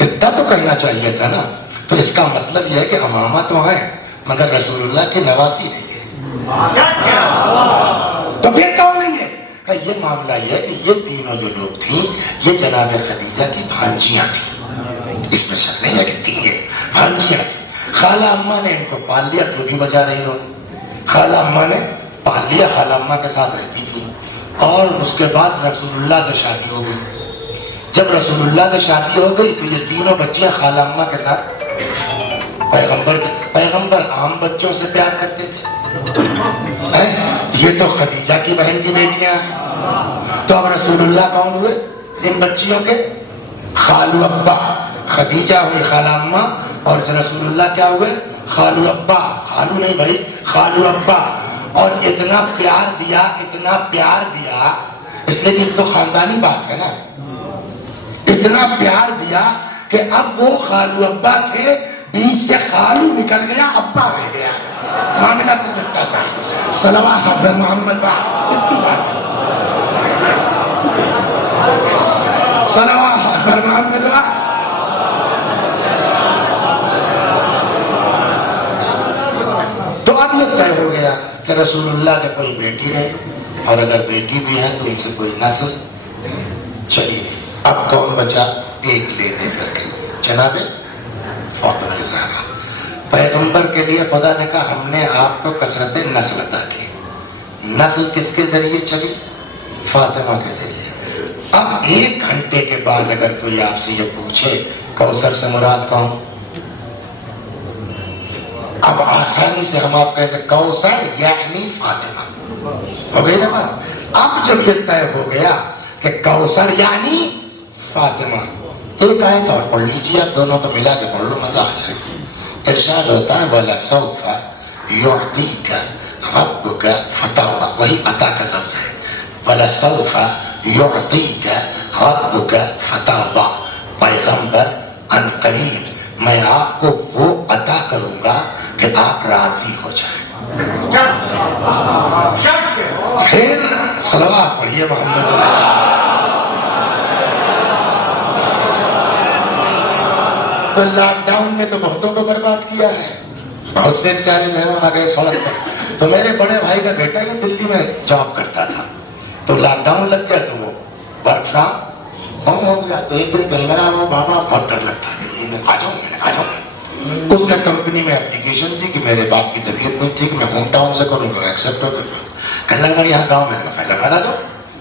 اتنا تو کہنا چاہیے تھا نا. تو اس کا مطلب یہ ہے کہ امامہ تو ہے مگر رسول اللہ کی نواسی نہیں ہے. تو پھر کون نہیں ہے؟ کہ یہ معاملہ یہ ہے کہ یہ تینوں جو لوگ تھیں یہ جناب خدیجہ کی بھانجیاں تھیں. اس میں شک نہیں ہے کہ تین بھانجیاں تھیں. خالہ اماں نے ان کو پال لیا, جو بھی بجا رہی ہو, خالہ اماں نے پال لیا, خالہ اماں کے ساتھ رہتی تھی. اور اس کے بعد رسول اللہ سے شادی ہو گئی. جب رسول اللہ سے شادی ہو گئی تو یہ تینوں بچیاں خالہ اماں کے ساتھ, پیغمبر عام بچوں سے پیار کرتے تھے. یہ تو خدیجہ کی بہن کی بیٹیاں ہیں. تو اب رسول اللہ کون ہوئے ان بچیوں کے؟ خالو ابا. خدیجہ ہوئی خالہ اماں, اور رسول اللہ کیا ہوئے؟ خالو ابا. خالو نہیں بھائی, خالو ابا. اور اتنا پیار دیا, اتنا پیار دیا, اس لیے کہ تو خاندانی بات ہے نا. اتنا پیار دیا کہ اب وہ خالو ابا تھے, بیچ سے خالو نکل گیا, ابا رہ گیا. معاملہ سے لگتا سا صلوات حضرت محمد اتنی بات ہے. صلوات حضرت محمد. تو اب یہ طے ہو گیا کہ رسول اللہ کے کوئی بیٹی نہیں, اور اگر بیٹی بھی ہے تو ان سے کوئی نسل چلی نہیں. اب کون بچا؟ ایک لے دے کر کے جناب فاطمہ زہرا. پیغمبر کے لیے خدا نے کہا ہم نے آپ کو کثرت نسل عطا کی. نسل کس کے ذریعے چلی؟ فاطمہ کے ذریعے. اب ایک گھنٹے کے بعد اگر کوئی آپ سے یہ پوچھے کوثر سے مراد کون, اب آسانی سے ہم آپ کہتے کوثر یعنی فاطمہ. ہو گئی نا بات. اب جب یہ طے ہو گیا کہ کوثر یعنی فاطمہ, ایک آیت اور پڑھ لیجیے, آپ دونوں کو ملا کے پڑھ لو, مزہ آ جائے. ارشاد ہوتا ہے وَلَسَوْفَ يُعْطِيكَ رَبُّكَ فَتَرْضَىٰ. وہی عطا کا لفظ ہے. وَلَسَوْفَ يُعْطِيكَ رَبُّكَ فَتَرْضَىٰ. پیغمبر ان قریب میں آپ کو وہ عطا کروں گا کہ آپ راضی ہو جائیں. پھر صلوات پڑھیے محمد اللہ. تو لاک ڈاؤن میں تو بہتوں کو برباد کیا ہے. بہت سے بیچارے مہمان آ گئے سڑک پر. تو میرے بڑے بھائی کا بیٹا یہ دلی میں جاب کرتا تھا, تو لاک ڈاؤن لگ گیا تو وہ ورک فرام ہوم ہو گیا. تو ایک دن کہنے لگا وہ بابا بہت ڈر لگتا ہے دلی میں, آ جاؤں میں, آ جاؤں. اس نے کمپنی میں اپلیکیشن دی کہ میرے باپ کی طبیعت نہیں تھی کہ میں ہوم ٹاؤن سے کروں گا, ایکسیپٹ کر لوں. کہنے لگا یہاں گاؤں میں فیض آباد آ جاؤ.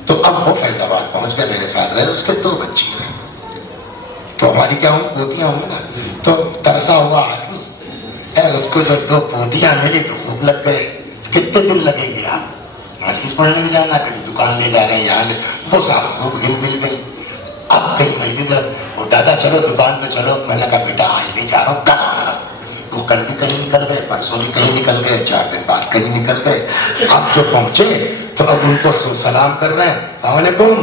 تو اب وہ فیض آباد پہنچ گیا, میرے ساتھ رہے. اس کے 2 بچی ہیں, تو ہماری کیا ہوں پوتیاں ہوں نا. تو ترسا ہوا آدمی اس کو جو 2 پوتیاں ملی تو خوب لگ گئے. کتنے دن لگیں گے آپ مجلس پڑھنے میں جانا, کبھی دکان لے جا رہے ہیں یہاں, وہ صاحب خوب دل مل گئی. اب کہیں مہینے وہ دادا چلو دکان پہ چلو, میں نے کہا بیٹا آج نہیں جا رہا ہوں, کب آ رہا ہوں. وہ کل بھی کہیں نکل گئے, پرسوں بھی کہیں نکل گئے, 4 دن بعد کہیں نکل گئے. اب جو پہنچے تو اب ان کو سلام کر رہے ہیں, السلام علیکم.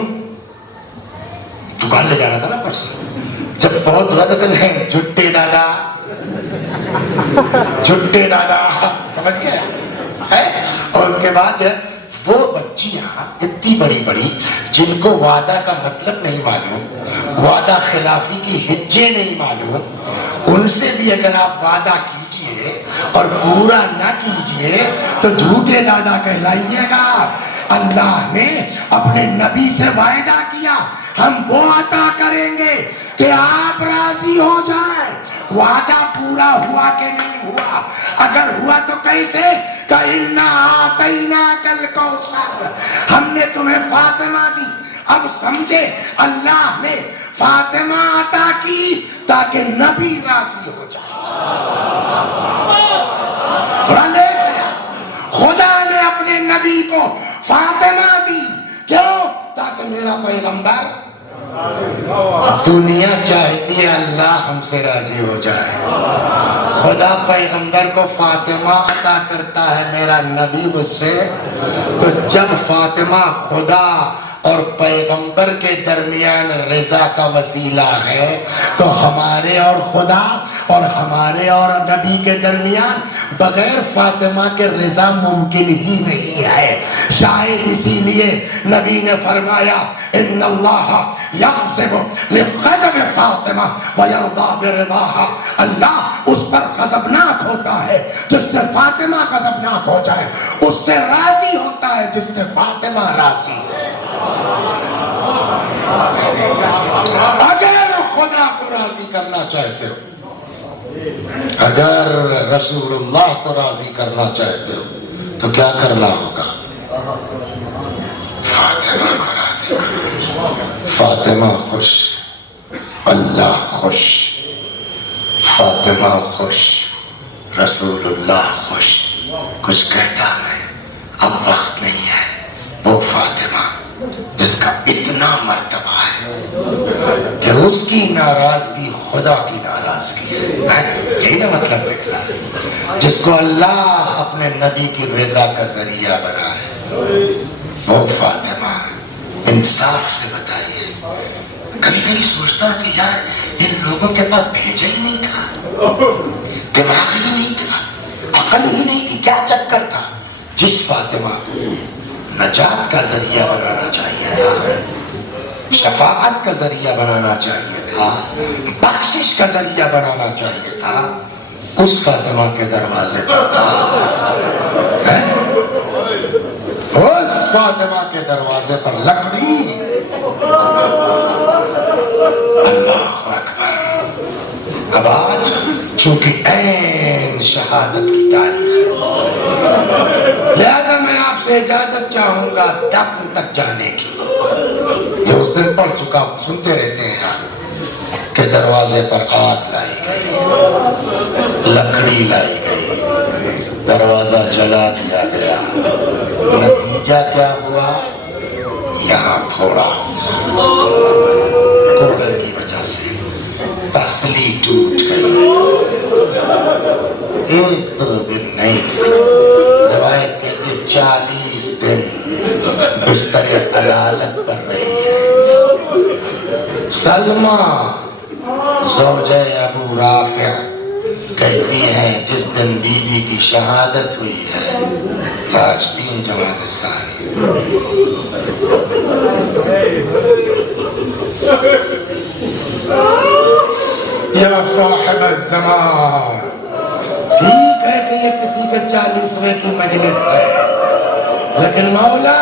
دکان لے جانا تھا نا پرسوں. جب بہت رد کر ہیں جھٹے دادا, جھٹے دادا, سمجھ گئے. اور اس کے بعد وہ بچیاں اتنی بڑی بڑی جن کو وعدہ کا مطلب نہیں معلوم, وعدہ خلافی کی ہجے نہیں معلوم, ان سے بھی اگر آپ وعدہ کیجئے اور پورا نہ کیجئے تو جھوٹے دادا کہلائیے گا. اللہ نے اپنے نبی سے وعدہ کیا ہم وہ عطا کریں گے کہ آپ راضی ہو جائیں. وعدہ پورا ہوا کہ نہیں ہوا؟ اگر ہوا تو کیسے؟ کَإِنَّا أَعْطَيْنَاكَ الْكَوْثَرَ, ہم نے تمہیں فاطمہ دی. اب سمجھے اللہ نے فاطمہ عطا کی تاکہ نبی راضی ہو جائے. خدا نے اپنے نبی کو فاطمہ دی. کیوں؟ تاکہ میرا پیغمبر، دنیا چاہتی ہے اللہ ہم سے راضی ہو جائے، خدا پیغمبر کو فاطمہ عطا کرتا ہے میرا نبی مجھ سے. تو جب فاطمہ خدا اور پیغمبر کے درمیان رضا کا وسیلہ ہے تو ہمارے اور خدا اور ہمارے اور نبی کے درمیان بغیر فاطمہ کے رضا ممکن ہی نہیں ہے. شاید اسی لیے نبی نے فرمایا ان اللہ یغضب لغضب فاطمہ ویرضی برضاها. اللہ اس پر غضبناک ہوتا ہے جس سے فاطمہ غضبناک ہو جائے، اس سے راضی ہوتا ہے جس سے فاطمہ راضی ہے. اگر خدا کو راضی کرنا چاہتے ہو، اگر رسول اللہ کو راضی کرنا چاہتے ہو تو کیا کرنا ہوگا؟ فاطمہ کو راضی کرنا. فاطمہ خوش، اللہ خوش، فاطمہ خوش، رسول اللہ خوش. کچھ کہتا ہے اب وقت نہیں ہے. وہ فاطمہ جس کا اتنا مرتبہ ہے کہ اس کی ناراضگی خدا کی ناراضگی ہے. یہی نا مطلب نکلا، جس کو اللہ اپنے نبی کی رضا کا ذریعہ بنا ہے وہ فاطمہ. انصاف سے بتائیے، کبھی کبھی سوچتا ہوں کہ یار ان لوگوں کے پاس بھیجا ہی نہیں تھا، دماغ ہی نہیں تھا، عقل ہی نہیں تھی، کیا چکر تھا؟ جس فاطمہ کو نجات کا ذریعہ بنانا چاہیے تھا، شفاعت کا ذریعہ بنانا چاہیے تھا، بخشش کا ذریعہ بنانا چاہیے تھا، اس فاطمہ کے دروازے پر تھا. اس فاطمہ کے دروازے پر لکڑی. اللہ اکبر. اب آج چونکہ عین شہادت کی تاریخ ہے، لہذا میں آپ سے اجازت چاہوں گا دفن تک جانے کی. یہ اس دن پڑھ چکا، سنتے رہتے ہیں کہ دروازے پر آگ لائی گئی، لکڑی لائی گئی، دروازہ جلا دیا گیا. نتیجہ کیا ہوا؟ یہاں پھوڑا کوڑے کی وجہ سے تسلی ٹوٹ گئی. ایک دو دن نہیں، روایت کہتے 40 دن بستر علالت پر رہی ہے. سلمہ زوجہ ابو رافع کہتی ہیں جس دن بی بی کی شہادت ہوئی ہے، آج 3 جماعت ثانی، یا صاحب الزمان. ٹھیک ہے کہ یہ کسی کے 40ویں کی مجلس ہے، لیکن مولا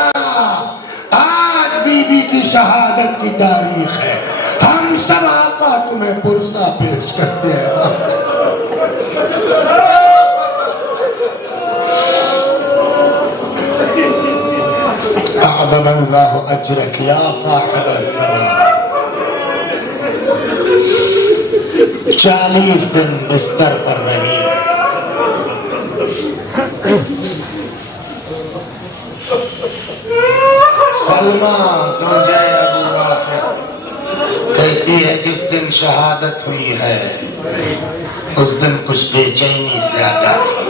آج بی بی کی شہادت کی تاریخ ہے. ہم سب آقا تمہیں پرسہ پیش کرتے ہیں. اعظم اللہ اجرک یا صاحب الزمان. 40 دن بستر پر رہی. سلمہ زوجہ ابو رافع کہتی ہے جس دن شہادت ہوئی ہے اس دن کچھ بے چینی زیادہ تھی.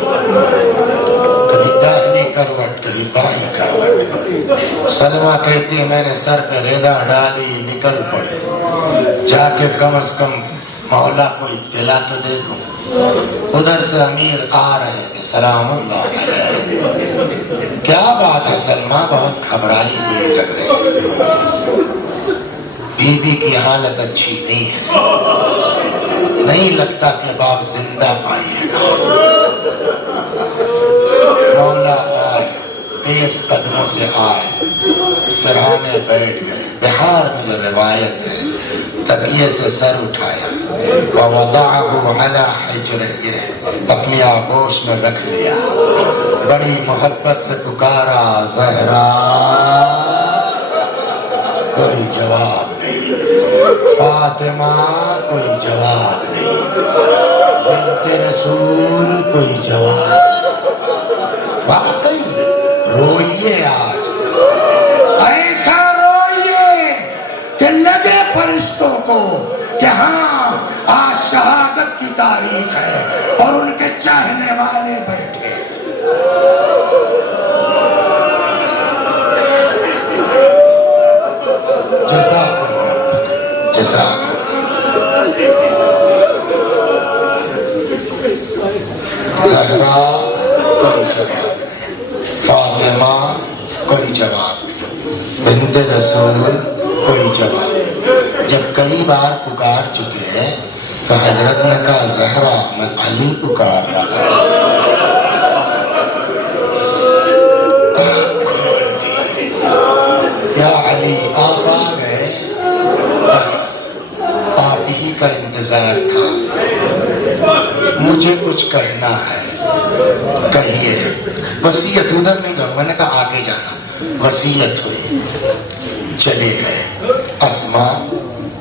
کبھی داہنی کروٹ، کبھی بائیں کروٹ. سلمہ کہتی ہے میں نے سر پہ ریدا ڈالی، نکل پڑی. جا کے کم از کم مولا کو اطلاع تو دے دوں. ادھر سے امیر آ رہے تھے، سلام اللہ علیہ. کیا بات ہے سلمہ، بہت گھبرائی ہوئی لگ رہی. بی بی کی حالت اچھی نہیں ہے، نہیں لگتا کہ باپ زندہ پائیے گا. مولا آئے، تیز قدموں سے آئے، سرہانے بیٹھ گئے. بہار میں جو روایت ہے، تکیے سے سر اٹھایا، وَوَضَعَهُ عَلَى حِجْرِهِ، اپنی آغوش میں رکھ لیا، بڑی محبت سے پکارا زہرا. کوئی جواب نہیں. فاطمہ کوئی جواب نہیں، بنت رسول کوئی جواب نہیں۔ واقعی روئیے آج، ایسا روئیے کہ لگے فرشتوں کو کہ ہاں آج شہادت کی تاریخ ہے اور ان کے چاہنے والے بیٹھے۔ جزاک اللہ، جزاک زہرا کوئی جواب نہیں، فاطمہ کوئی جواب نہیں، بنت رسول کوئی جواب نہیں۔ جب کئی بار پکار چکے ہیں تو حضرت نے کہا زہرا میں علی پکار رہا ہوں۔ یا علی آپ آ گئے، بس آپ ہی کا انتظار تھا، مجھے کچھ کہنا ہے، کہیے۔ وصیت ادھر نہیں جاؤں، میں نے کہا آگے جانا، وصیت ہوئی، چلے گئے۔ اسما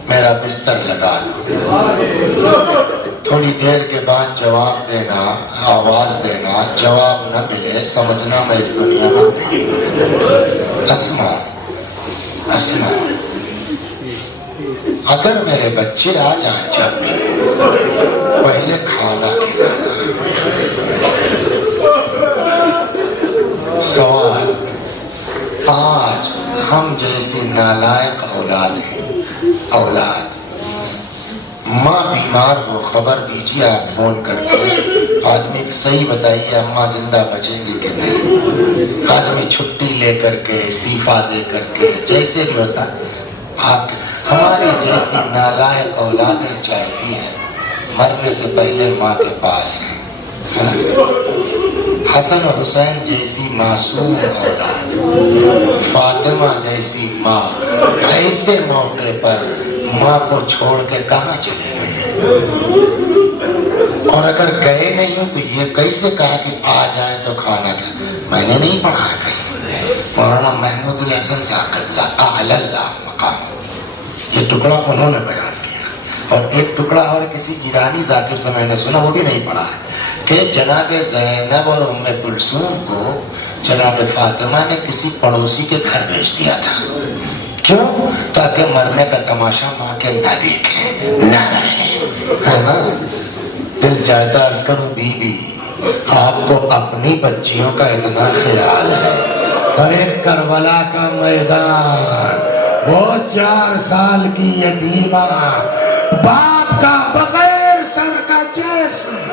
میرا بستر لگا دو، تھوڑی دیر کے بعد جواب دینا، آواز دینا، جواب نہ ملے سمجھنا میں اس دنیا میں نہیں ہوں۔ اسما اسما اگر میرے بچے آ جائیں جب بھی، پہلے کھانا کھلانا۔ سوال، آج ہم جیسی نالائق اولاد ماں بیمار ہو خبر دیجیے آپ فون کر کے، آدمی صحیح بتائیے اماں زندہ بچیں گی کہ نہیں، آدمی چھٹی لے کر کے استعفیٰ دے کر کے جیسے بھی ہوتا، آپ ہماری جیسی نالائق اولادیں چاہتی ہیں مرنے سے پہلے ماں کے پاس ہیں۔ حسن و حسین جیسی معصوم اولاد، فاطمہ جیسی ماں ایسے موقع پر ماں کو چھوڑ کے کہاں چلے گئے؟ اور اگر گئے نہیں تو یہ کیسے کہا کہ آ جائیں تو کھانا کھا؟ میں نے نہیں پڑھا کہیں، مولانا محمود الحسن صاحب قبلہ اعلی اللہ مقام، یہ ٹکڑا انہوں نے بیان کیا، اور ایک ٹکڑا اور کسی ایرانی ذاکر سے میں نے سنا، وہ بھی نہیں پڑھا ہے، کہ جناب زینب اور ام کلثوم کو جناب فاطمہ نے کسی پڑوسی کے گھر بھیج دیا تھا۔ کیوں؟ تاکہ مرنے کا تماشا ماں کے نہ دیکھیں، نہ رہیں، ہے نا؟ دل چاہتا عرض کروں بی بی آپ کو اپنی بچیوں کا اتنا خیال ہے، اور ایک کربلا کا میدان، وہ 4 سال کی یتیمہ، باپ کا بغیر سر کا جسم،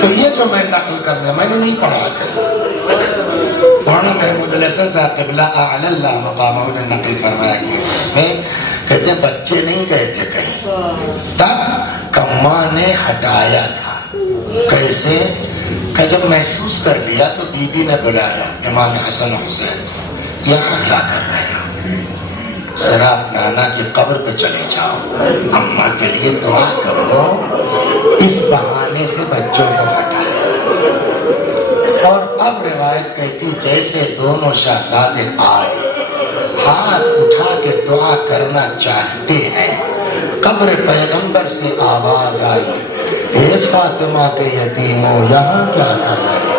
تو یہ جو میں نقل کرنے میں نے نہیں پڑھا تھا، مولانا محمود الحسن صاحب قبلہ اعلی اللہ مقامہ نے نقل فرمایا کہ اس میں کہتے ہیں بچے نہیں گئے تھے کہیں، تب کماں نے ہٹایا تھا۔ کیسے؟ کہ جب محسوس کر لیا تو بی بی نے بلایا امام حسن و حسین، یہاں کیا کر رہے ہو؟ ذرا نانا کی قبر پہ چلے جاؤ، اماں کے لیے دعا کرو، اس بہانے سے بچوں کو ہٹایا۔ اور اب روایت کہتی جیسے دونوں شہزادے آئے، ہاتھ اٹھا کے دعا کرنا چاہتے ہیں، قبر پیغمبر سے آواز آئی، اے فاطمہ کے یتیموں یہاں کیا کر رہے ہیں؟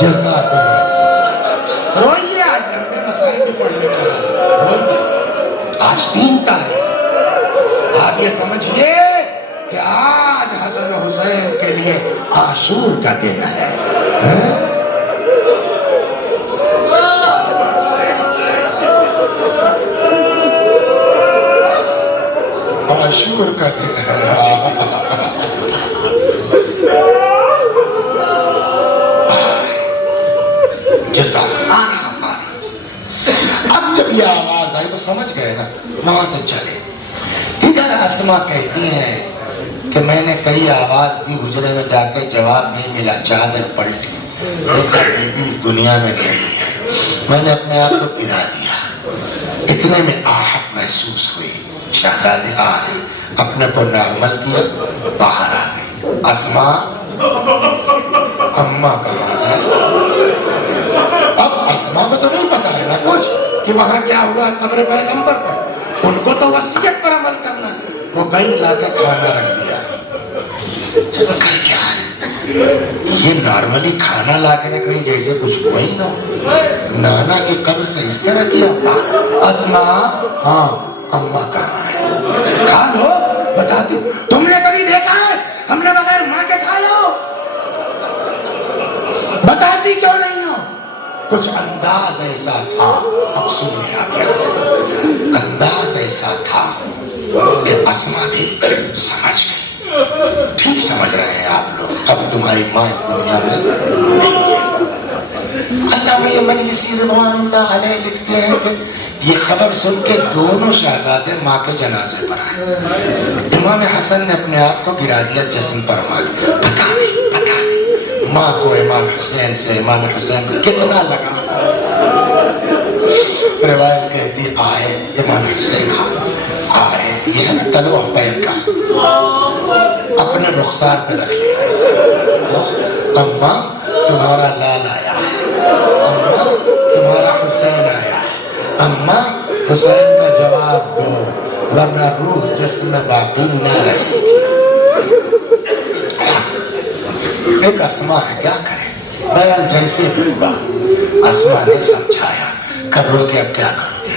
جزاک اللہ۔ روئیے آج اپنے مسائل بھی پڑھنے کا، روئیے آج 3 تاریخ، آپ یہ سمجھئے کہ آج حسن و حسین کے لیے عاشور کا دن ہے۔ عاشور کا دن ہے۔ اب جب یہ آواز آئی تو سمجھ گئے نا، وہاں سے چلے۔ ادھر اسما کہتی ہیں کہ میں نے کئی آواز دی، حجرے میں جا کے جواب نہیں ملا، چادر پلٹی، دیکھا بی بی اس دنیا میں نہیں ہے، میں نے اپنے آپ کو گرا دیا۔ اتنے میں آہٹ محسوس ہوئی، شہزادے آ گئے، اپنے کو نارمل کیا، باہر آ گئے۔ اسما اماں کہاں ہے؟ اب اسما کو تو نہیں پتا ہے نا کچھ کہ وہاں کیا ہوا قبر پیغمبر پر، ان کو تو وصیت پر عمل کرنا ہے۔ وہ کہیں لا کے کھانا رکھ دیا، چلو کر کیا ہے، یہ نارملی کھانا لا کے کہیں جیسے کچھ ہوا ہی نہ ہو۔ نانا کی قبر سے اس طرح کیا، اسما ہاں اماں کہاں ہے، کھا لو بتاتی ہوں۔ تم نے کبھی دیکھا ہے ہم نے بغیر ماں کے کھا لو؟ بتاتی کیوں نہیں ہو؟ کچھ انداز ایسا تھا، اب سنیے آپ کے انداز ایسا تھا کہ اسما بھی سمجھ گئی۔ ٹھیک سمجھ رہے ہیں آپ لوگ، اب تمہاری ماں اس دنیا میں نہیں ہے۔ علامہ مجلسی رضوان اللہ علیہ لکھتے ہیں کہ یہ خبر سن کے دونوں شہزادے ماں کے جنازے پر آئے۔ امام حسن نے اپنے آپ کو گرا دیا جسم پر مار، پتا نہیں ماں کو امام حسین سے، امام حسین کو کتنا لگا۔ روایت کہتی آئے امام حسین آئے، یہ ہے نا تلوہ پیر کا، اپنے رخسار پہ رکھ لیا، اماں تمہارا لال آیا ہے، اماں تمہارا حسین آیا ہے، اماں حسین کا جواب دو ورنہ روح جسم میں باقی نہ رہے گی۔ ایک اسما ہے، کیا کرے، بہرحال جیسے بھی ہوا اسما نے سمجھایا، کرو گے اب کیا کرو گے،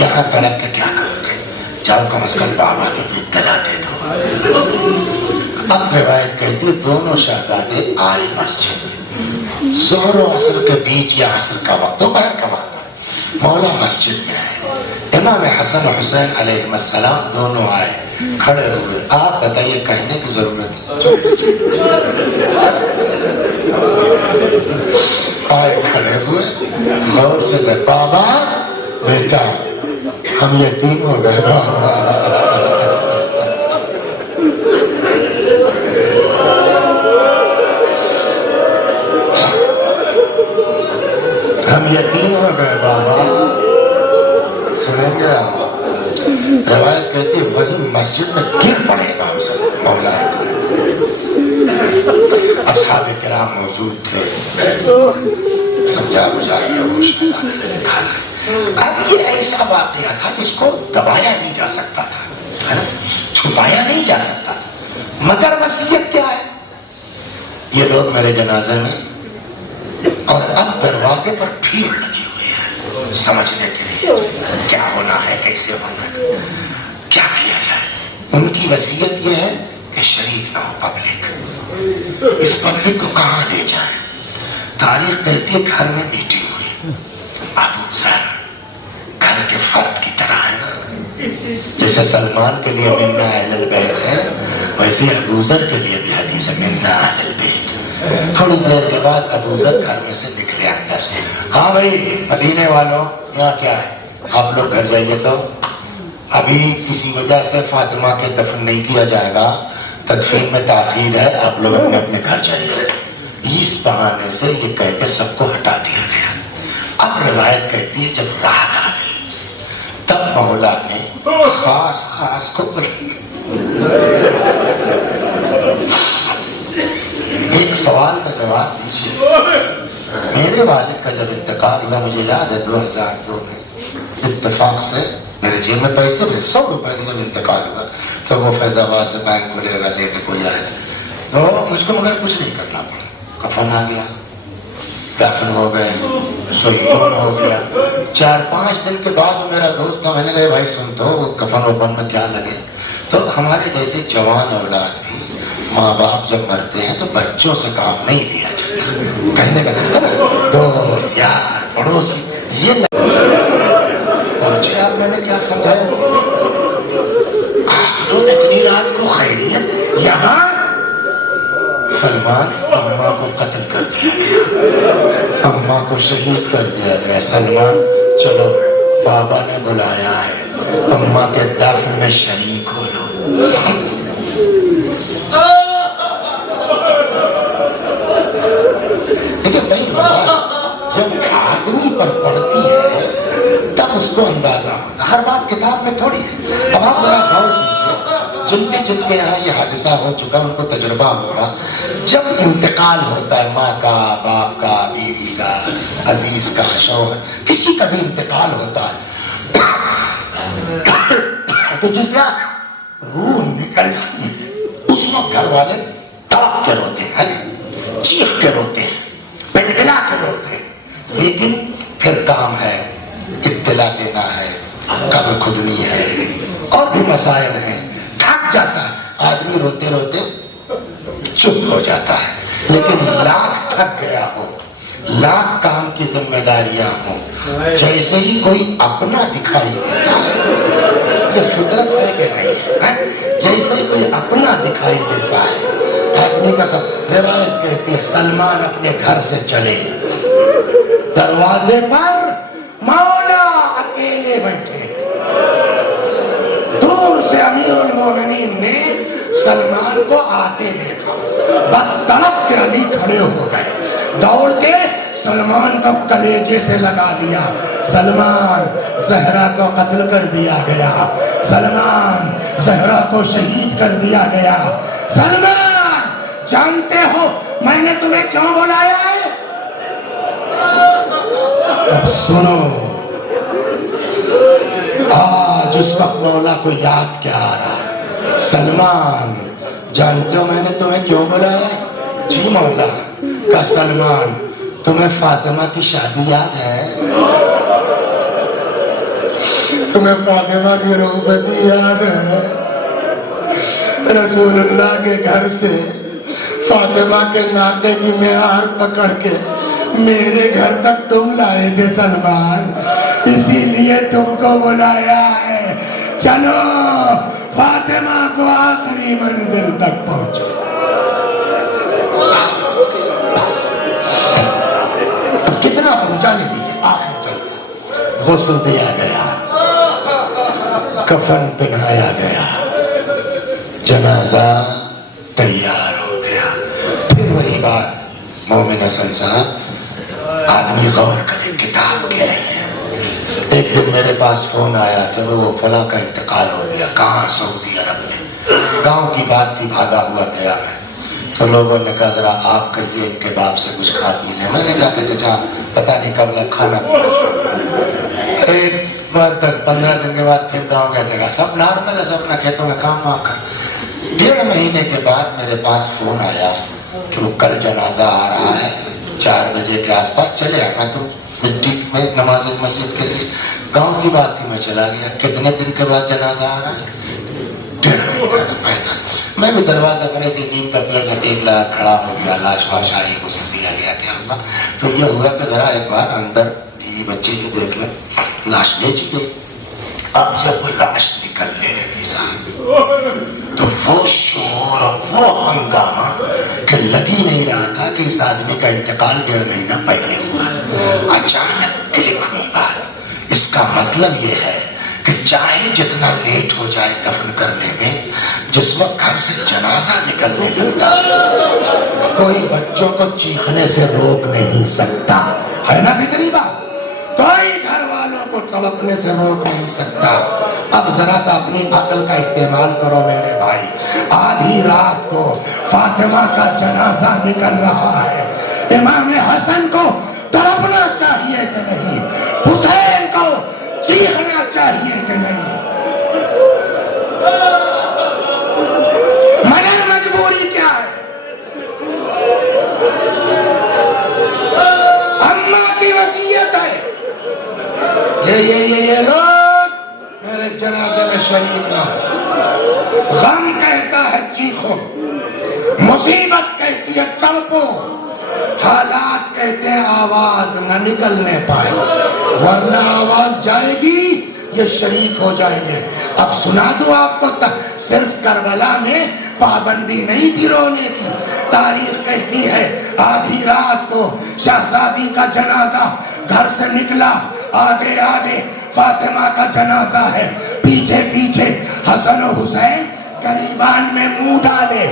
یہاں تڑپ کے کیا کرو گے، جاؤ کم از کم بابا کو تو اطلاع دے دو۔ اب روایت کہتی دونوں شہزادے آئے مسجد میں، ظہر و عصر کے بیچ یا عصر کا وقت، دوپہر کا وقت، مولا مسجد میں آئے، امام حسن و حسین علیہ السلام دونوں آئے، کھڑے ہوئے۔ آپ بتائیے کہنے کی ضرورت آئے، کھڑے ہوئے، غور سے کہے بابا بیٹا ہم یتیم ہو گئے، ہم یتیم ہو گئے بابا، سنیں گے آپ؟ روایت کہتی وزن مسجد میں گر پڑے امام صاحب، مولا اصحاب کرام موجود تھے، سمجھا بجھا کے ہوش میں کھانا۔ اب یہ ایسا واقعہ تھا جس کو دبایا نہیں جا سکتا تھا، چھپایا نہیں جا سکتا تھا، مگر وصیت کیا ہے، یہ لوگ میرے جنازے میں، اور اب دروازے پر بھیڑ لگی ہوئی ہے سمجھنے کے لیے کیا ہونا ہے، کیسے ہونا ہے، کیا کیا جائے۔ ان کی وصیت یہ ہے کہ شریک نہ ہو پبلک، اس پبلک کو کہاں لے جائیں۔ تاریخ کہتی ہے گھر میں میٹنگ ہوئی، ابو ذر گھر کے فرد کی طرح ہے، جیسے سلمان کے لیے منا اہل البیت ہے، ویسے ابو ذر کے لیے بھی حدیث ہے منا اہل البیت۔ تھوڑی دیر کے بعد ابو ذر گھر میں سے نکلے اندر سے، ہاں بھائی مدینے والوں یہاں کیا ہے، آپ لوگ گھر جائیے، تو ابھی کسی وجہ سے فاطمہ کے دفن نہیں کیا جائے گا، تدفین میں تاخیر ہے، آپ لوگ اپنے اپنے گھر جائیے۔ اس بہانے سے یہ کہہ کے سب کو ہٹا دیا گیا۔ اب روایت کہتی ہے جب رات آ گئی تب مولا نے خاص کو ایک سوال کا جواب دیجیے۔ میرے والد کا جب انتقال ہوا، مجھے یاد ہے 2002 میں اتفاق سے میرے جیب میں پیسے تھے 100 روپئے کا، جب انتقال ہوا تو وہ فیض آباد سے بینک کھلے گا لے کے کوئی آئے، تو مجھ کو مگر کچھ نہیں کرنا پڑا، کفن آ گیا، دفن ہو گئے، سیون ہو گیا۔ 4-5 دن کے بعد میرا دوست تھا، میں نے کہا بھائی سن تو وہ کفن وفن میں کیا لگے، تو ہمارے جیسے جوان اولاد بھی ماں باپ جب مرتے ہیں تو بچوں سے کام نہیں لیا جاتا، کہنے کا دوست یار پڑوسی یہ پہنچے۔ آپ میں نے کیا سمجھایا، آپ لوگ اتنی رات کو خیریت، یہاں سلمان اماں کو قتل کر دیا گیا، اماں کو شہید کر دیا گیا، سلمان چلو بابا نے بلایا ہے، اماں کے دفن میں شریک ہو لو۔ دیکھیں بھائی جب آدمی پر پڑتی ہے تب اس کو اندازہ ہوتا، ہر بات کتاب میں تھوڑی ہے۔ اب آپ ذرا غور کیجیے، جن کے جن کے یہاں یہ حادثہ ہو چکا ان کو تجربہ ہوگا، جب انتقال ہوتا ہے ماں کا، باپ کا، بیوی کا، عزیز کا، شوہر، کسی کا بھی انتقال ہوتا ہے تو جس وقت روح نکلتی ہے اس وقت گھر والے تڑپ کے روتے ہیں، چیخ کے روتے ہیں، پلپلا کے روتے ہیں، لیکن پھر کام ہے، اطلاع دینا ہے، قبر کھدنی ہے، اور بھی مسائل ہیں، تھک جاتا ہے آدمی، روتے روتے چپ ہو جاتا ہے۔ لیکن لاکھ تھک گیا ہو، لاکھ کام کی ذمہ داریاں ہوں، جیسے ہی کوئی اپنا دکھائی دیتا ہے، یہ فطرت ہے کہ نہیں ہے، جیسے ہی کوئی اپنا دکھائی دیتا ہے، آدمی کا روایت کہتی ہے سلمان اپنے گھر سے چلے، دروازے پر مولا اکیلے بیٹھے، دور سے امیر المومنین نے سلمان کو آتے دیکھا، بدطرف کے علی کھڑے ہو گئے، دوڑ کے سلمان کو کلیجے سے لگا لیا، سلمان زہرا کو قتل کر دیا گیا، سلمان زہرا کو شہید کر دیا گیا، سلمان جانتے ہو میں نے تمہیں کیوں بلایا ہے؟ اب سنو، آج اس وقت مولا کو یاد کیا آ رہا ہے، سلمان جانتے ہو میں نے تمہیں کیوں بلایا ہے؟ جی مولا۔ کا سلمان تمہیں فاطمہ کی شادی یاد ہے؟ تمہیں فاطمہ کی رخصتی یاد ہے؟ رسول اللہ کے گھر سے فاطمہ کے ناطے کی مہار پکڑ کے میرے گھر تک تم لائے تھے سلمان، اسی لیے تم کو بلایا ہے، چلو فاطمہ کو آخری منزل تک پہنچو۔ کتنا پہنچانے دیئے، آخر چلتا، غسل دیا گیا، کفن پہنایا گیا، جنازہ تیار ہو گیا۔ پھر وہی بات مومن حسن صاحب، آدمی غور کرے کتاب کے لیے۔ ایک دن میرے پاس فون آیا کہ وہ فلاں کا انتقال ہو گیا، کہاں؟ سعودی عرب میں، گاؤں کی بات تھی، بھاگا ہوا گیا میں، تو لوگوں نے کہا ذرا آپ کہیے ان کے باپ سے کچھ کھا پی لیں۔ میں نے کہا کہ چچا پتہ نہیں کب میں کھانا پینا شروع، ایک بار 10-15 دن کے بعد پھر گاؤں کا جگہ سب نارمل ہے، سب اپنا کھیتوں میں کام وام کر۔ 1.5 مہینے کے بعد میرے پاس فون آیا کہ وہ کل جنازہ آ رہا ہے، 4 بجے کے آس پاس چلے آنا، تو مٹی میں نماز میت کے لیے گاؤں کی بات تھی، میں چلا گیا۔ کتنے دن کے بعد جنازہ آ رہا ہے؟ 1.5 مہینہ پہلا۔ میں بھی دروازہ پر ایسے نیم کا پیڑ سے ٹیک لگا کھڑا ہو گیا، لاش واش آئی، غسل دیا گیا، کیا ہوا؟ تو یہ ہوا کہ ذرا ایک بار اندر بیوی بچے کو دیکھ لیں، لاش بیچی گئی۔ اب جب وہ لاش نکلنے لگی صاحب تو وہ شور اور وہ ہنگامہ کہ لگ ہی نہیں رہا تھا کہ اس آدمی کا انتقال 1.5 مہینہ پہلے ہوا۔ اچانک کلک ہوئی بات۔ اس کا مطلب یہ ہے کہ چاہے جتنا لیٹ ہو جائے دفن کرنے میں، جس وقت گھر سے جنازہ نکلنے لگتا کوئی بچوں کو چیخنے سے روک نہیں سکتا، ہے نا فطری بات؟ کوئی گھر والوں کو تڑپنے سے روک نہیں سکتا۔ اب ذرا سا اپنی عقل کا استعمال کرو میرے بھائی، آدھی رات کو فاطمہ کا جنازہ نکل رہا ہے، امام حسن کو تڑپنا چاہیے کہ نہیں؟ حسین کو چیخنا چاہیے کہ نہیں؟ مگر مجبوری کیا ہے؟ اماں کی وصیت ہے، یہ لوگ میرے جنازے میں شریک نہ ہو۔ غم کہتا ہے چیخو، مصیبت کہتی ہے تڑپو، حالات کہتے ہیں آواز نہ نکلنے پائے، ورنہ آواز جائے گی یہ شریک ہو جائیں گے۔ اب سنا دوں آپ کو، صرف کربلا میں پابندی نہیں تھی رونے کی، تاریخ کہتی ہے آدھی رات کو شہزادی کا جنازہ گھر سے نکلا، آگے آگے فاطمہ کا جنازہ ہے، پیچھے پیچھے حسن و حسین گریبان میں منہ ڈالے،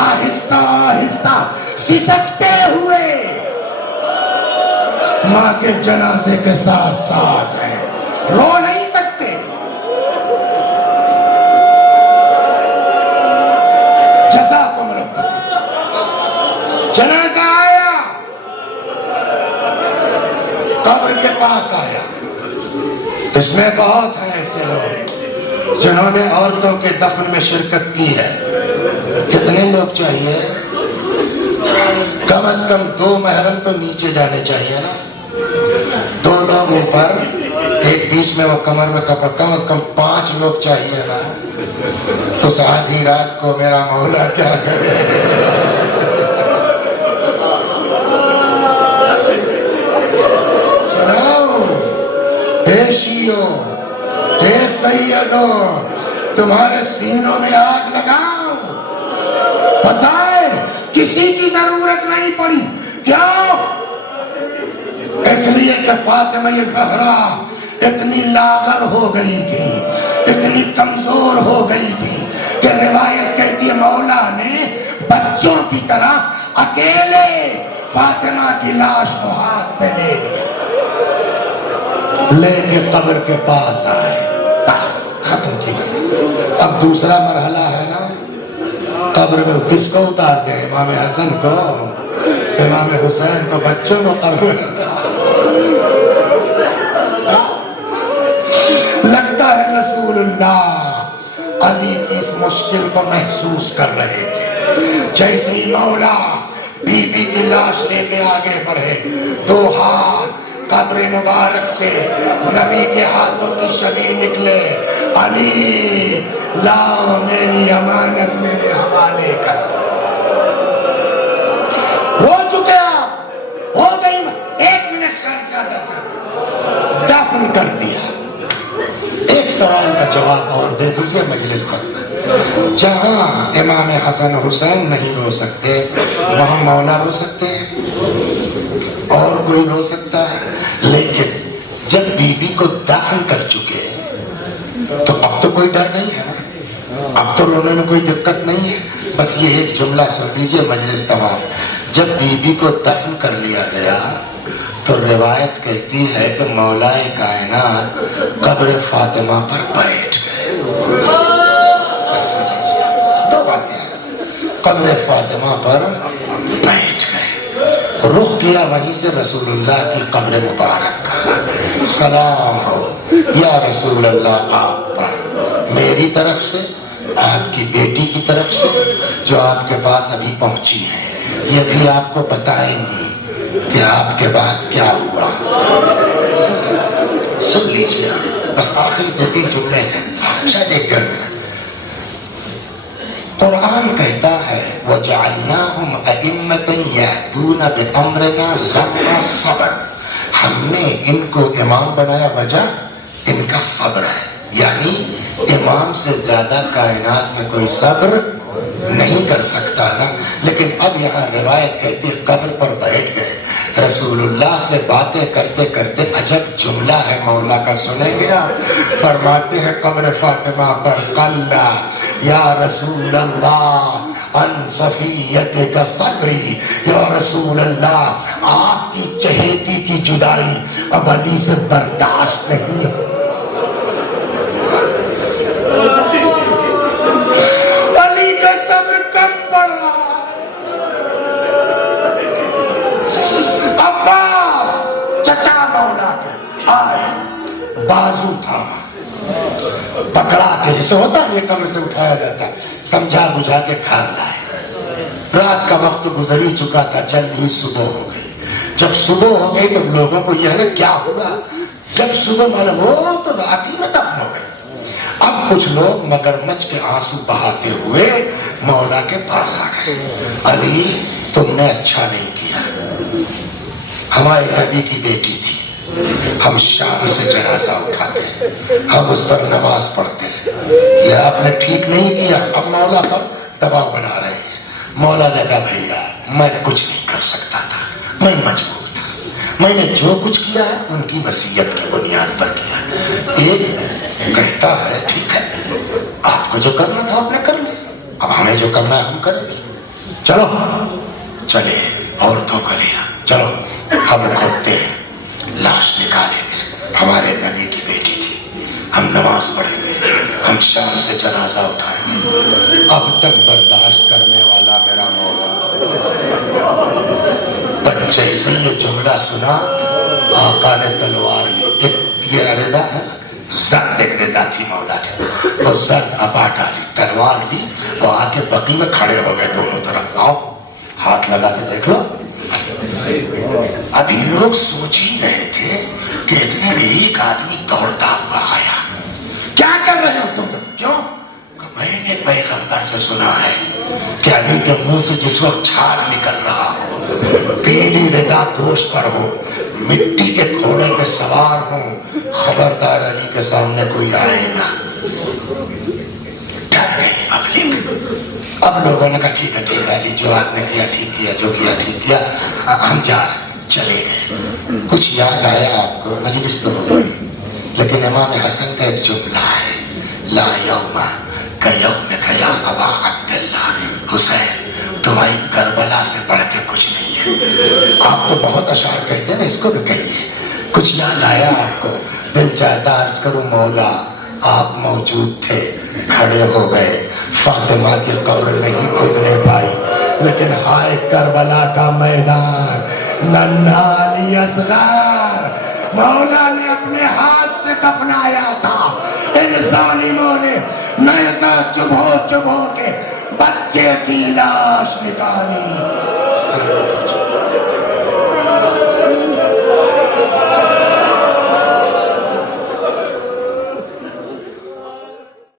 آہستہ آہستہ سسکتے ہوئے ماں کے جنازے کے ساتھ ساتھ ہیں، رو نہیں سکتے۔ جنازہ آیا، قبر کے پاس آیا. اس میں بہت ہیں ایسے لوگ جنہوں نے عورتوں کے دفن میں شرکت کی ہے. کتنے لوگ چاہیے؟ کم از کم 2 محرم تو نیچے جانے چاہیے نا. 2 لوگ اوپر، ایک بیچ میں وہ کمر میں کپڑا، کم از کم 5 لوگ چاہیے نا. اس آدھی رات کو میرا مولا کیا کرے؟ سناؤ اے شیعو، اے سیدو، تمہارے سینوں میں آگ لگاؤ. بتائے کسی کی ضرورت نہیں پڑی. کیوں؟ اس لیے کہ فاطمہ زہرا اتنی لاغر ہو گئی تھی، اتنی کمزور ہو گئی تھی کہ روایت کہتی ہے مولا نے بچوں کی طرح اکیلے فاطمہ کی لاش کو ہاتھ پہ لے لیا، لے کے قبر کے پاس آئے. بس ختم کی بات. اب دوسرا مرحلہ ہے نا، قبر میں کس کو اتار دیں؟ امام حسن کو، امام حسین کو، بچوں کو قبر میں اتار. لگتا ہے رسول اللہ علی کی اس مشکل کو محسوس کر رہے تھے. جیسے ہی مولا بی بی کی لاش لے کے آگے بڑھے، 2 ہاتھ قبر مبارک سے نبی کے ہاتھوں کی شبیہ نکلے. علی لاؤ میری امانت میرے حوالے کر. ہو چکے آپ، ہو گئی 1 منٹ شہزادہ صاحب، دفن کر دیا. ایک سوال کا جواب اور دے دیجیے مجلس میں. جہاں امام حسن حسین نہیں رو سکتے وہاں مولا رو سکتے ہیں، اور کوئی رو سکتا ہے. لیکن جب بی بی کو دفن کر چکے تو اب تو کوئی ڈر نہیں ہے، اب تو رونے میں کوئی دقت نہیں ہے. بس یہ ایک جملہ سن لیجیے مجلس تمام. جب بی بی کو دفن کر لیا گیا تو روایت کہتی ہے کہ مولا کائنات قبر فاطمہ پر بیٹھ گئے. بس سن لیجیے 2 باتیں. قبر فاطمہ پر بیٹھ گئے، رخ کیا وہیں سے رسول اللہ کی قبر مبارک کا. سلام ہو یا رسول اللہ آپ پر، میری طرف سے، آپ کی بیٹی کی طرف سے جو آپ کے پاس ابھی پہنچی ہے. یہ بھی آپ کو بتائیں گی کہ آپ کے بعد کیا ہوا. سن لیجیے بس آخری 2-3 جملے ہیں، شاید 1 ڈیڑھ منٹ. قرآن کہتا ہے وَجَعَلْنَاهُمْ أَئِمَّةً يَهْدُونَ بِأَمْرِنَا لَمَّا صَبَرُوا. ہم نے ان کو امام بنایا، وجہ ان کا صبر ہے. یعنی امام سے زیادہ کائنات میں کوئی صبر نہیں کر سکتا نا. لیکن اب یہاں روایت کہتی ہے قبر پر بیٹھ گئے. رسول اللہ سے باتیں کرتے کرتے عجب جملہ ہے مولا کا، سنیں گے آپ. فرماتے ہیں قبر فاطمہ پر قلّا یا رسول اللہ ان صفیتک صدری. یا رسول اللہ آپ کی چہیتی کی جدائی اب علی سے برداشت نہیں. علی کا صبر کم پڑ رہا. عباس چچا مولا کے آئے، بازو تھا، پکڑا کے، جیسے ہوتا ہے یہ قبر سے اٹھایا جاتا ہے، سمجھا بجھا کے گھر لائے. رات کا وقت گزر ہی چکا تھا، جلد ہی صبح ہو گئی. جب صبح ہو گئی تو لوگوں کو یہ ہے کیا ہوا. جب صبح معلوم ہو تو رات ہی میں دفن ہو گئی. اب کچھ لوگ مگرمچھ کے آنسو بہاتے ہوئے مولا کے پاس آ گئے. علی تم نے اچھا نہیں کیا، ہمارے نبی کی بیٹی تھی، ہم شام سے جنازہ اٹھاتے ہیں، ہم اس پر نماز پڑھتے ہیں، یہ آپ نے ٹھیک نہیں کیا. اب مولا پر دباؤ بنا رہے ہیں. مولا لگا بھیا میں کچھ نہیں کر سکتا تھا، میں مجبور تھا، میں نے جو کچھ کیا ہے ان کی وصیت کی بنیاد پر کیا. ایک کہتا ہے ٹھیک ہے آپ کو جو کرنا تھا آپ نے کر لیا، اب ہمیں جو کرنا ہے ہم کریں گے. چلو چلے عورتوں کو لیا، چلو قبر کھودتے ہیں، لاش نکالیں گے، ہمارے نبی کی بیٹی تھی، ہم نماز پڑھیں گے، ہم شام سے جنازہ اٹھائیں گے. اب تک برداشت کرنے والا میرا مولا بچے سے یہ جملہ سنا، آقا نے تلوار لی، ایک یہ رضا ہے زد ایک رضا تھی مولا کی، وہ زد ابا ڈالی، تلوار لی، وہ آ کے بقی میں کھڑے ہو گئے دونوں طرف، آؤ ہاتھ لگا کے دیکھ لو۔ ابھی لوگ سوچ ہی رہے تھے کہ اتنے میں ایک آدمی دوڑتا ہوا آیا، کیا کر رہے ہو تم لوگ؟ کیوں؟ میں نے پیغمبر سے سنا ہے کہ علی کے منہ سے جس وقت چھال نکل رہا ہو، پیلی ردا دوش پر ہو، مٹی کے گھوڑے پہ سوار ہو، خبردار علی کے سامنے کوئی آئے نہ۔ ڈر گئی پبلک۔ اب لوگوں نے کہا ٹھیک ہے علی، جو آپ نے کیا ٹھیک کیا، جو کیا ٹھیک کیا، ہم جا رہے ہیں، چلے گئے۔ کچھ یاد آیا آپ کو؟ مجلس تو ہو گئی، لیکن امام حسن کا ایک جملہ ہے، لا یوم کیومک یا ابا عبداللہ، حسین تمہاری کربلا سے بڑھ کے کچھ نہیں ہے۔ آپ تو بہت اشعار کہتے ہیں، اس کو بھی کہیے۔ کچھ یاد آیا آپ کو؟ دل چاہتا عرض کروں مولا آپ موجود تھے، کھڑے ہو گئے، فاطمہ کی قبر نہیں کھودنے پائی، لیکن ہائے کربلا کا میدان، ننھا علی اصغر مولا نے اپنے ہاتھ سے دفنایا تھا، ان ظالموں نے نیزہ چبھو چبھو کے بچے کی لاش نکالی۔